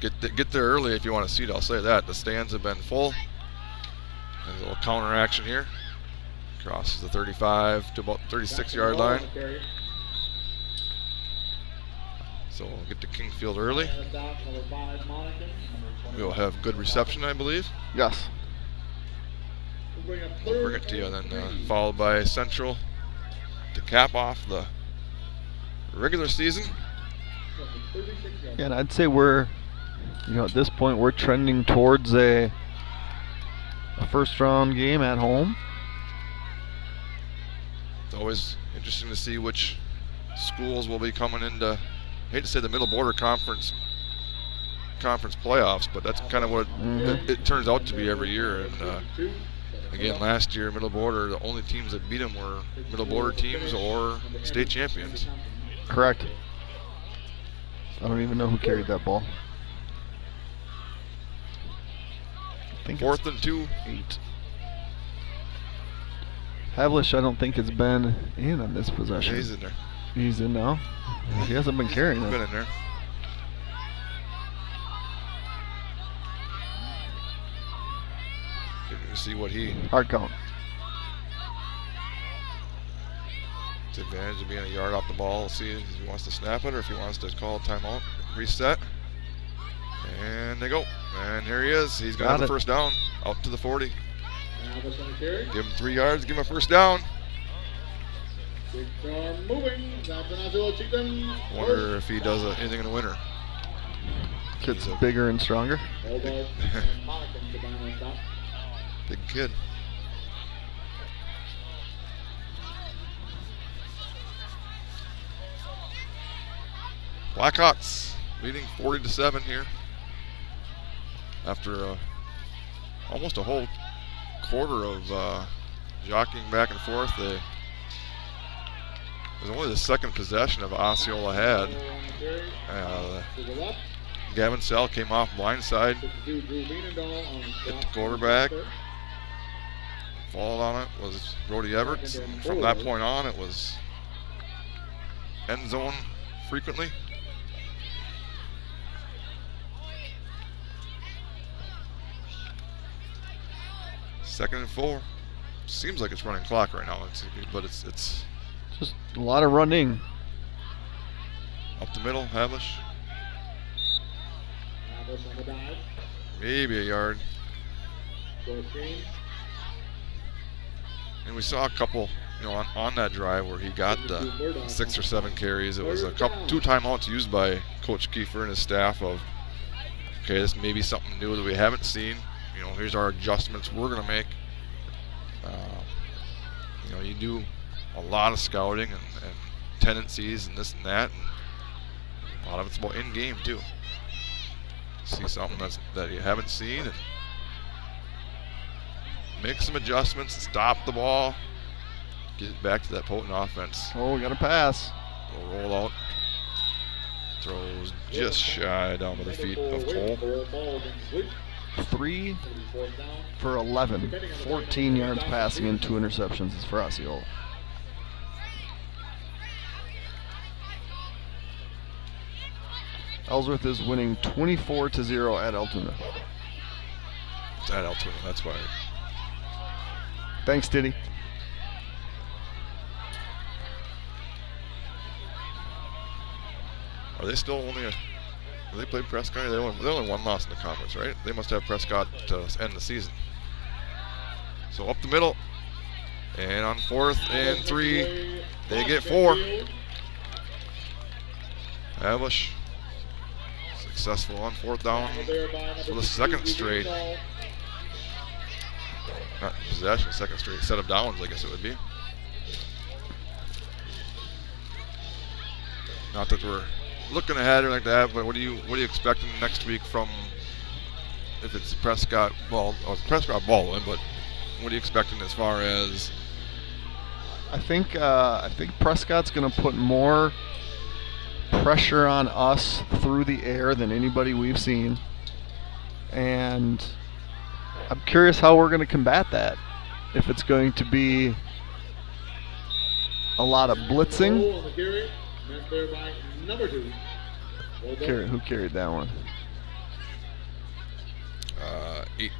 get there early if you want to see it. I'll say that. The stands have been full. There's a little counter action here. Crosses the 35 to about 36-yard line. So we'll get to Kingfield early. We'll have good reception, I believe. Yes. We'll bring it to you, and then followed by Central to cap off the regular season. Yeah, and I'd say we're, at this point we're trending towards a first-round game at home. It's always interesting to see which schools will be coming into, I hate to say the Middle Border Conference playoffs, but that's kind of what it turns out to be every year. And again, last year, Middle Border, the only teams that beat them were Middle Border teams or state champions. Correct. I don't even know who carried that ball. I think 4th and 2. 8. Havlish, I don't think has been in on this possession. Yeah, he's in there. He's in now. He hasn't been carrying it. Been in there. See what he hard count. It's advantage of being a yard off the ball. We'll see if he wants to snap it or if he wants to call a timeout, reset. And they go. And here he is. He's got the first down out to the 40. Give him 3 yards. Give him a first down. Wonder if he does anything in the winter. Kid's bigger and stronger. Big kid. Blackhawks leading 40-7 here after almost a whole quarter of jockeying back and forth. It was only the second possession of Osceola had. Gavin Sell came off blindside, hit the quarterback. Followed on it was Brody Everts. And from that point on, it was end zone frequently. Second and 4. Seems like it's running clock right now, but it's just a lot of running. Up the middle, Havlish. Maybe a yard. And we saw a couple, on that drive where he got the 6 or 7 carries. It was a couple, 2 timeouts used by Coach Kiefer and his staff of, okay, this may be something new that we haven't seen. Here's our adjustments we're going to make. You do a lot of scouting and tendencies and this and that, and a lot of it's about in-game too. See something that you haven't seen and make some adjustments, stop the ball, get it back to that potent offense. Oh, we got a pass. Roll out. Throws just shy down by the feet of Cole. 3 for 11. 14 yards passing and 2 interceptions is for Osceola. Ellsworth is winning 24-0 at Altoona. It's at Altoona, that's why. Thanks, Diddy. Are they still only do they play Prescott? They only one loss in the conference, right? They must have Prescott to end the season. So up the middle, and on 4th and 3, they get 4. Havlish successful on 4th down for the second straight. Not possession, second straight set of downs, I guess it would be. Not that we're looking ahead or like that, but what do you expecting next week from, if it's Prescott ball, Prescott ball, but what are you expecting as far as? I think Prescott's going to put more pressure on us through the air than anybody we've seen, and I'm curious how we're going to combat that. If it's going to be a lot of blitzing. Goal on the carry, met there by number 2. Who carried that one? 8.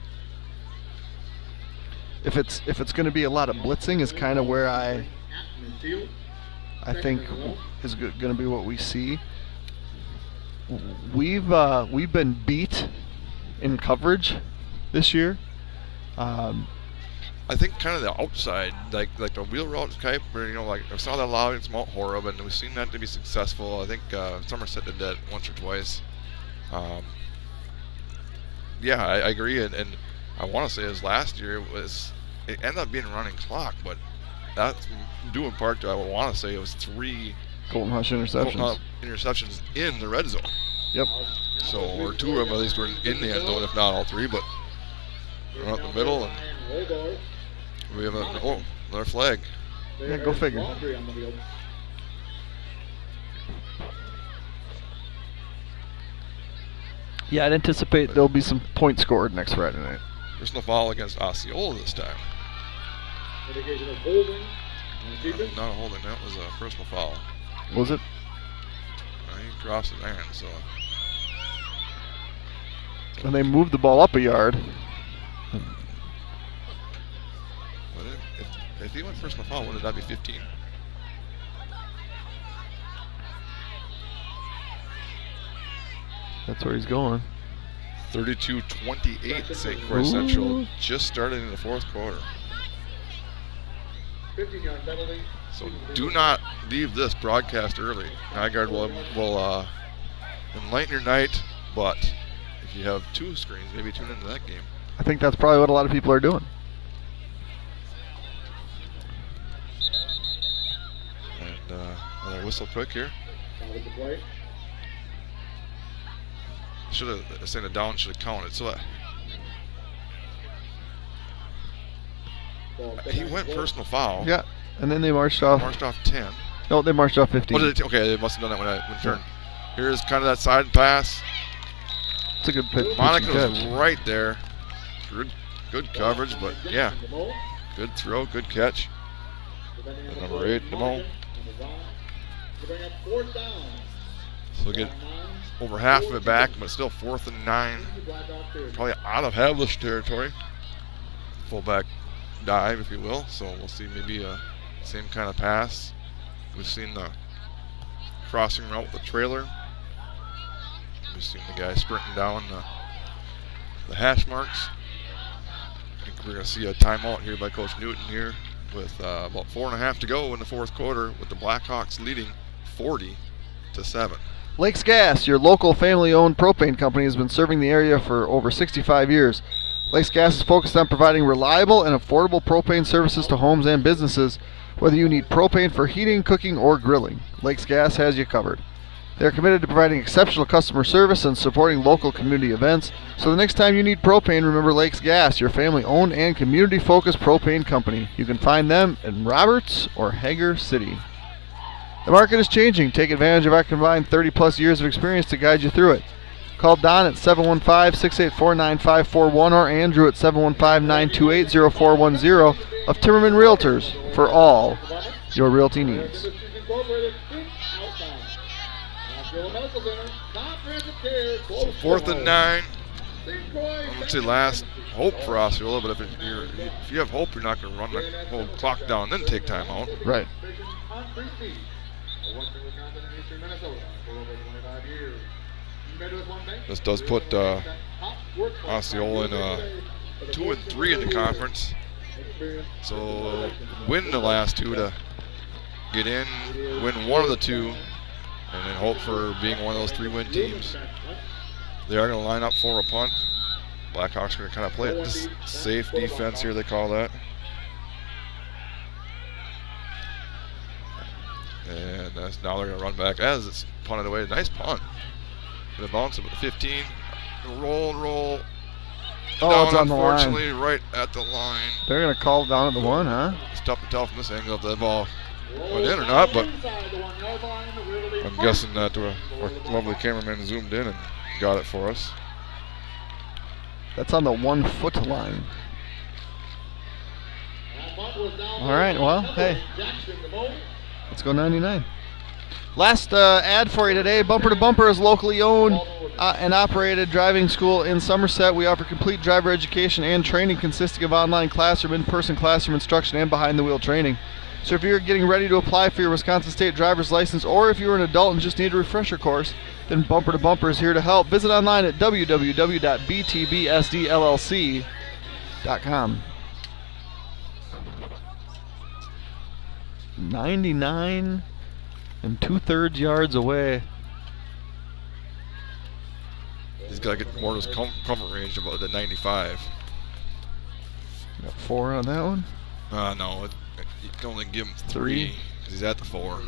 If it's going to be a lot of blitzing, is kind of where I think is going to be what we see. We've been beat in coverage this year. I think kind of the outside, like the wheel route type, where, like I saw that a lot against Mount Horeb, and we've seen that to be successful. I think Somerset did that once or twice. Yeah, I agree, and I want to say his last year it ended up being a running clock, but that's due in part to, I want to say it was 3 Golden Hush interceptions. Interceptions in the red zone. Yep. So, or 2 of them at least were in the end zone, if not all 3, but we're out in the middle, and we have another flag. Yeah, go figure. Yeah, I'd anticipate there'll be some points scored next Friday night. Personal foul against Osceola this time. Indication of holding. Not a holding, that was a personal foul. Was it? He crossed his hand, so. And they moved the ball up a yard. If he went personal foul, wouldn't that be 15? That's where he's going. 32-28 St. Croix Central, just started in the 4th quarter. 15-yard penalty. So do not leave this broadcast early. Nygaard will enlighten your night, but if you have 2 screens, maybe tune into that game. I think that's probably what a lot of people are doing. And another whistle quick here. Should have, saying the down should have counted. So he went personal foul. Yeah, and then they marched off. Marched off 10. No, they marched off 15. Oh, did it okay, they must have done that when I turned. Here's kind of that side pass. It's a good pitch. Monica was right there. Good coverage, but yeah, good throw, good catch. And number 8, DeMo. So get over half of it back, but still 4th and 9. Probably out of Havlish territory. Fullback dive, if you will. So we'll see maybe a same kind of pass. We've seen the crossing route with the trailer. We've seen the guy sprinting down the hash marks. I think we're going to see a timeout here by Coach Newton here with about 4.5 to go in the 4th quarter, with the Blackhawks leading 40-7. Lakes Gas, your local family-owned propane company, has been serving the area for over 65 years. Lakes Gas is focused on providing reliable and affordable propane services to homes and businesses, whether you need propane for heating, cooking, or grilling. Lakes Gas has you covered. They are committed to providing exceptional customer service and supporting local community events. So the next time you need propane, remember Lakes Gas, your family-owned and community-focused propane company. You can find them in Roberts or Hager City. The market is changing. Take advantage of our combined 30-plus years of experience to guide you through it. Call Don at 715-684-9541 or Andrew at 715-928-0410 of Timmerman Realtors for all your realty needs. 4th and 9. I would say last hope for Osceola, but if you have hope, you're not going to run the whole clock down and then take time out. Right. This does put Osceola in 2 and 3 in the conference. So win the last 2 to get in, win one of the 2, and then hope for being one of those 3-win teams. They are going to line up for a punt. Blackhawks are going to kind of play it this safe defense here, they call that. And now they're going to run back as it's punted away. Nice punt. Going to bounce it with the 15. Roll. Oh, down, it's on the line. Unfortunately, right at the line. They're going to call down at the 1, huh? It's tough to tell from this angle if the ball went in or not, but I'm guessing that our lovely cameraman zoomed in and got it for us. That's on the 1-foot line. All right, well, hey. Let's go 99. Last ad for you today. Bumper to Bumper is locally owned and operated driving school in Somerset. We offer complete driver education and training consisting of online classroom, in-person classroom instruction, and behind-the-wheel training. So if you're getting ready to apply for your Wisconsin State driver's license, or if you're an adult and just need a refresher course, then Bumper to Bumper is here to help. Visit online at www.btbsdllc.com. 99 and 2/3 yards away. He's got to get more of his comfort range about the 95. Got 4 on that one? No, you can only give him 3 because he's at the 4.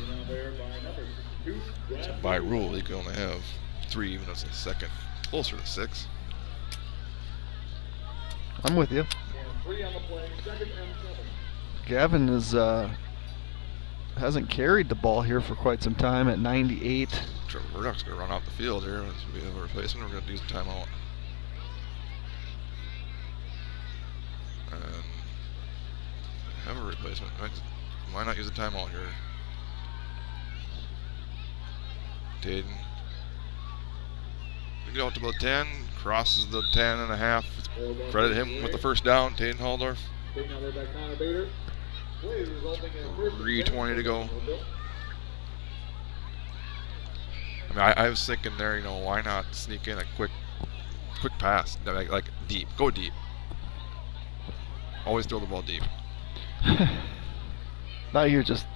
So by rule, you can only have 3, even though it's a second. Closer to 6. I'm with you. Gavin is hasn't carried the ball here for quite some time at 98. Trevor Murdoch's going to run off the field here. This will be a replacement. We're going to use a timeout. And have a replacement. Why not use a timeout here? Taden. We get out to about 10. Crosses the 10.5. Credit him with the first down. Taden Halldorf. 3:20 to go. I mean, I was thinking there, you know, why not sneak in a quick pass, like deep, go deep. Always throw the ball deep. Now you're just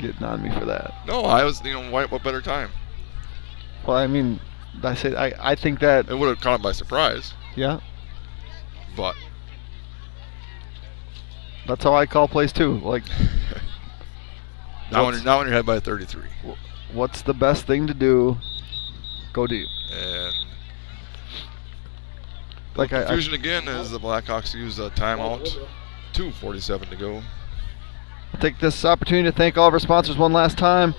getting on me for that. No, I was, you know, what better time? Well, I mean, I think that it would have caught him by surprise. Yeah. But that's how I call plays too. Like now when you're ahead by 33. What's the best thing to do? Go deep. And like confusion again as the Blackhawks use a timeout. 2:47 to go. I'll take this opportunity to thank all of our sponsors one last time.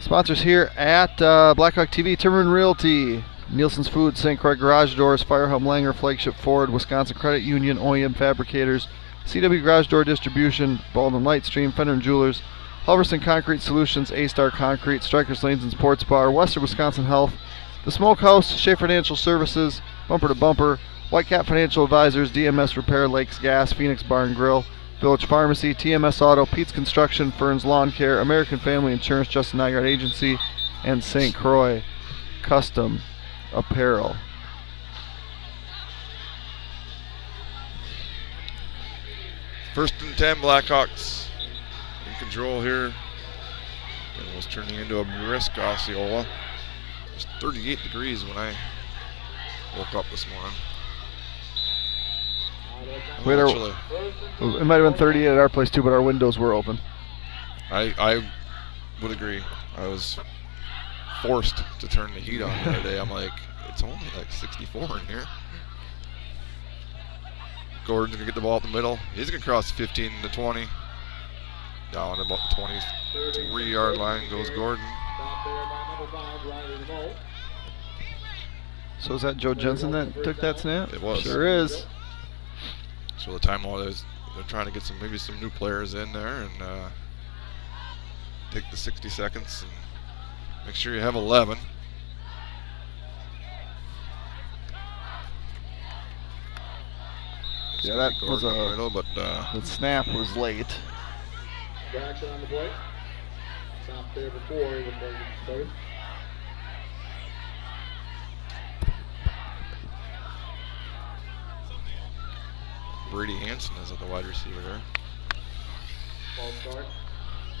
Sponsors here at Blackhawk TV, Timberman Realty, Nielsen's Foods, St. Croix Garage Doors, Firehelm Langer, Flagship Ford, Wisconsin Credit Union, OEM Fabricators, CW Garage Door Distribution, Baldwin Lightstream, Fender and Jewelers, Halverson Concrete Solutions, A-Star Concrete, Strikers Lanes and Sports Bar, Western Wisconsin Health, The Smokehouse, Shea Financial Services, Bumper to Bumper, Whitecap Financial Advisors, DMS Repair, Lakes Gas, Phoenix Bar and Grill, Village Pharmacy, TMS Auto, Pete's Construction, Fern's Lawn Care, American Family Insurance, Justin Nygaard Agency, and St. Croix Custom Apparel. First and 10, Blackhawks in control here. And it was turning into a brisk Osceola. It was 38 degrees when I woke up this morning. It might have been 38 at our place too, but our windows were open. I would agree. I was forced to turn the heat on the other day. I'm like, it's only like 64 in here. Gordon's going to get the ball up the middle. He's going to cross 15 to 20. Down about the 23-yard line goes Gordon. So is that Joe Jensen that took that snap? It was. Sure is. So the timeout is they're trying to get maybe some new players in there and take the 60 seconds and make sure you have 11. Yeah, that was but the snap was late. Action on the play. Stop there before the play started. Brady Hansen is at the wide receiver there. Ball start.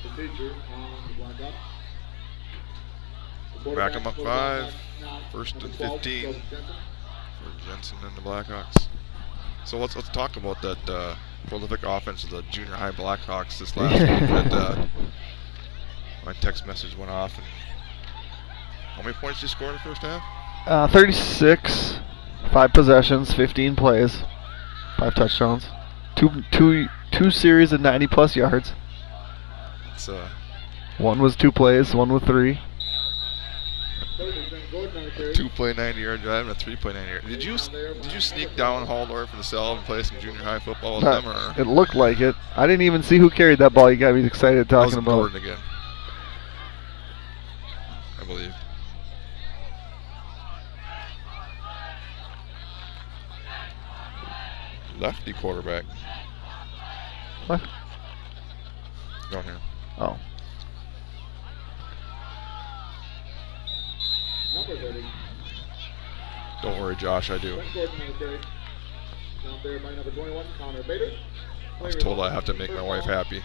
The teacher on the Blackhawks. Back him up 5. First and 15 for Jensen and the Blackhawks. So let's talk about that prolific offense of the junior high Blackhawks this last week. My text message went off. And how many points did you score in the first half? 36, 5 possessions, 15 plays, 5 touchdowns, two series of 90+ yards. It's one was 2 plays, one with 3. carry. 2-play 90-yard drive and a 3-play 90-yard. Did you sneak down Halldorf for the cell and play some junior high football with them? Or? It looked like it. I didn't even see who carried that ball. You got me excited talking about. Gordon again, I believe. Lefty quarterback. What? Down here. Oh. Number 30. Don't worry, Josh, I do. Down there by number 21, Connor Bader. I was told I have to make my wife happy.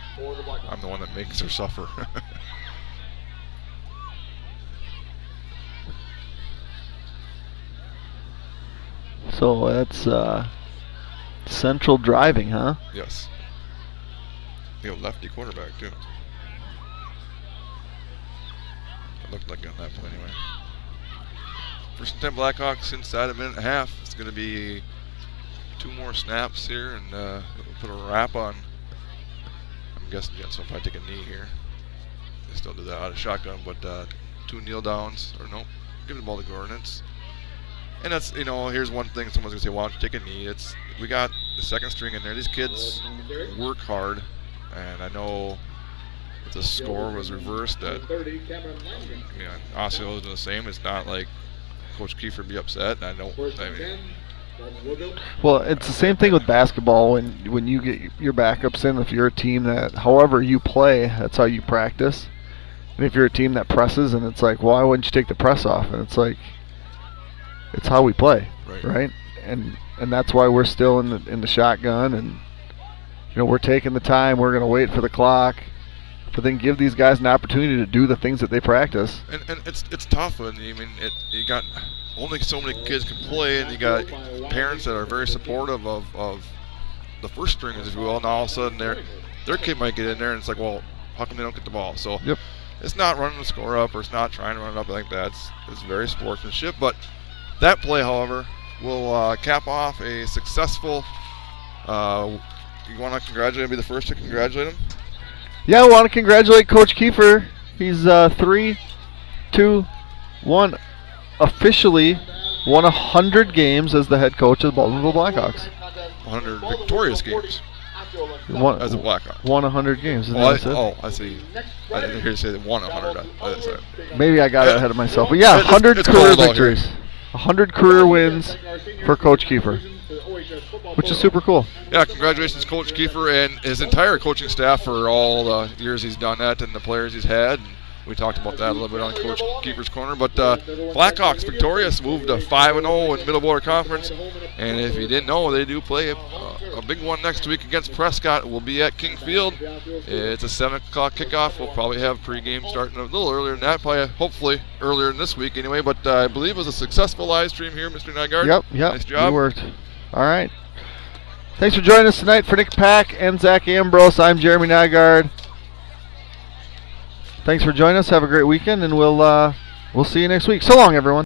I'm the one that makes her suffer. So that's central driving, huh? Yes. You have lefty quarterback, too. It looked like it on that play anyway. First and 10 Blackhawks inside a minute and a half. It's going to be 2 more snaps here, and we'll put a wrap on. I'm guessing Jets will probably take a knee here. They still do that out of shotgun, but 2 kneel downs, or no, give the ball to Gordon. And that's, here's one thing someone's going to say, why don't you take a knee? We got the second string in there. These kids work hard, and I know if the score was reversed that, Osceola is doing the same. It's not like Coach Kiefer would be upset. Well, it's the same thing with basketball when you get your backups in. If you're a team that, however you play, that's how you practice. And if you're a team that presses, and it's like, why wouldn't you take the press off? And it's like, it's how we play, right? And that's why we're still in the shotgun, and we're taking the time. We're going to wait for the clock, but then give these guys an opportunity to do the things that they practice. And it's tough. You got only so many kids can play, and you got parents that are very supportive of the first stringers, if you will. And all of a sudden their kid might get in there, and it's like, well, how come they don't get the ball? So it's not running the score up, or it's not trying to run it up like that. It's very sportsmanship. But that play, however, will cap off a successful. You want to congratulate him? Be the first to congratulate him? Yeah, I want to congratulate Coach Kiefer. He's 3, 2, 1. Officially won 100 games as the head coach of the Baltimore Blackhawks. 100 victorious games. As a Blackhawk. Won 100 games. I see. I didn't hear you say they won 100. Maybe I got ahead of myself. But yeah, 100 career victories. 100 career wins for Coach Kiefer, which is super cool. Yeah, congratulations, Coach Kiefer and his entire coaching staff for all the years he's done that and the players he's had. And we talked about that a little bit on Coach Kiefer's Corner. But Blackhawks victorious, moved to 5-0 in Middle Border Conference. And if you didn't know, they do play a big one next week against Prescott. We'll be at King Field. It's a 7 o'clock kickoff. We'll probably have pregame starting a little earlier than that, probably hopefully earlier in this week anyway. But I believe it was a successful live stream here, Mr. Nygaard. Yep. Nice job. It worked. All right. Thanks for joining us tonight. For Nick Pack and Zach Ambrose, I'm Jeremy Nygaard. Thanks for joining us. Have a great weekend, and we'll see you next week. So long, everyone.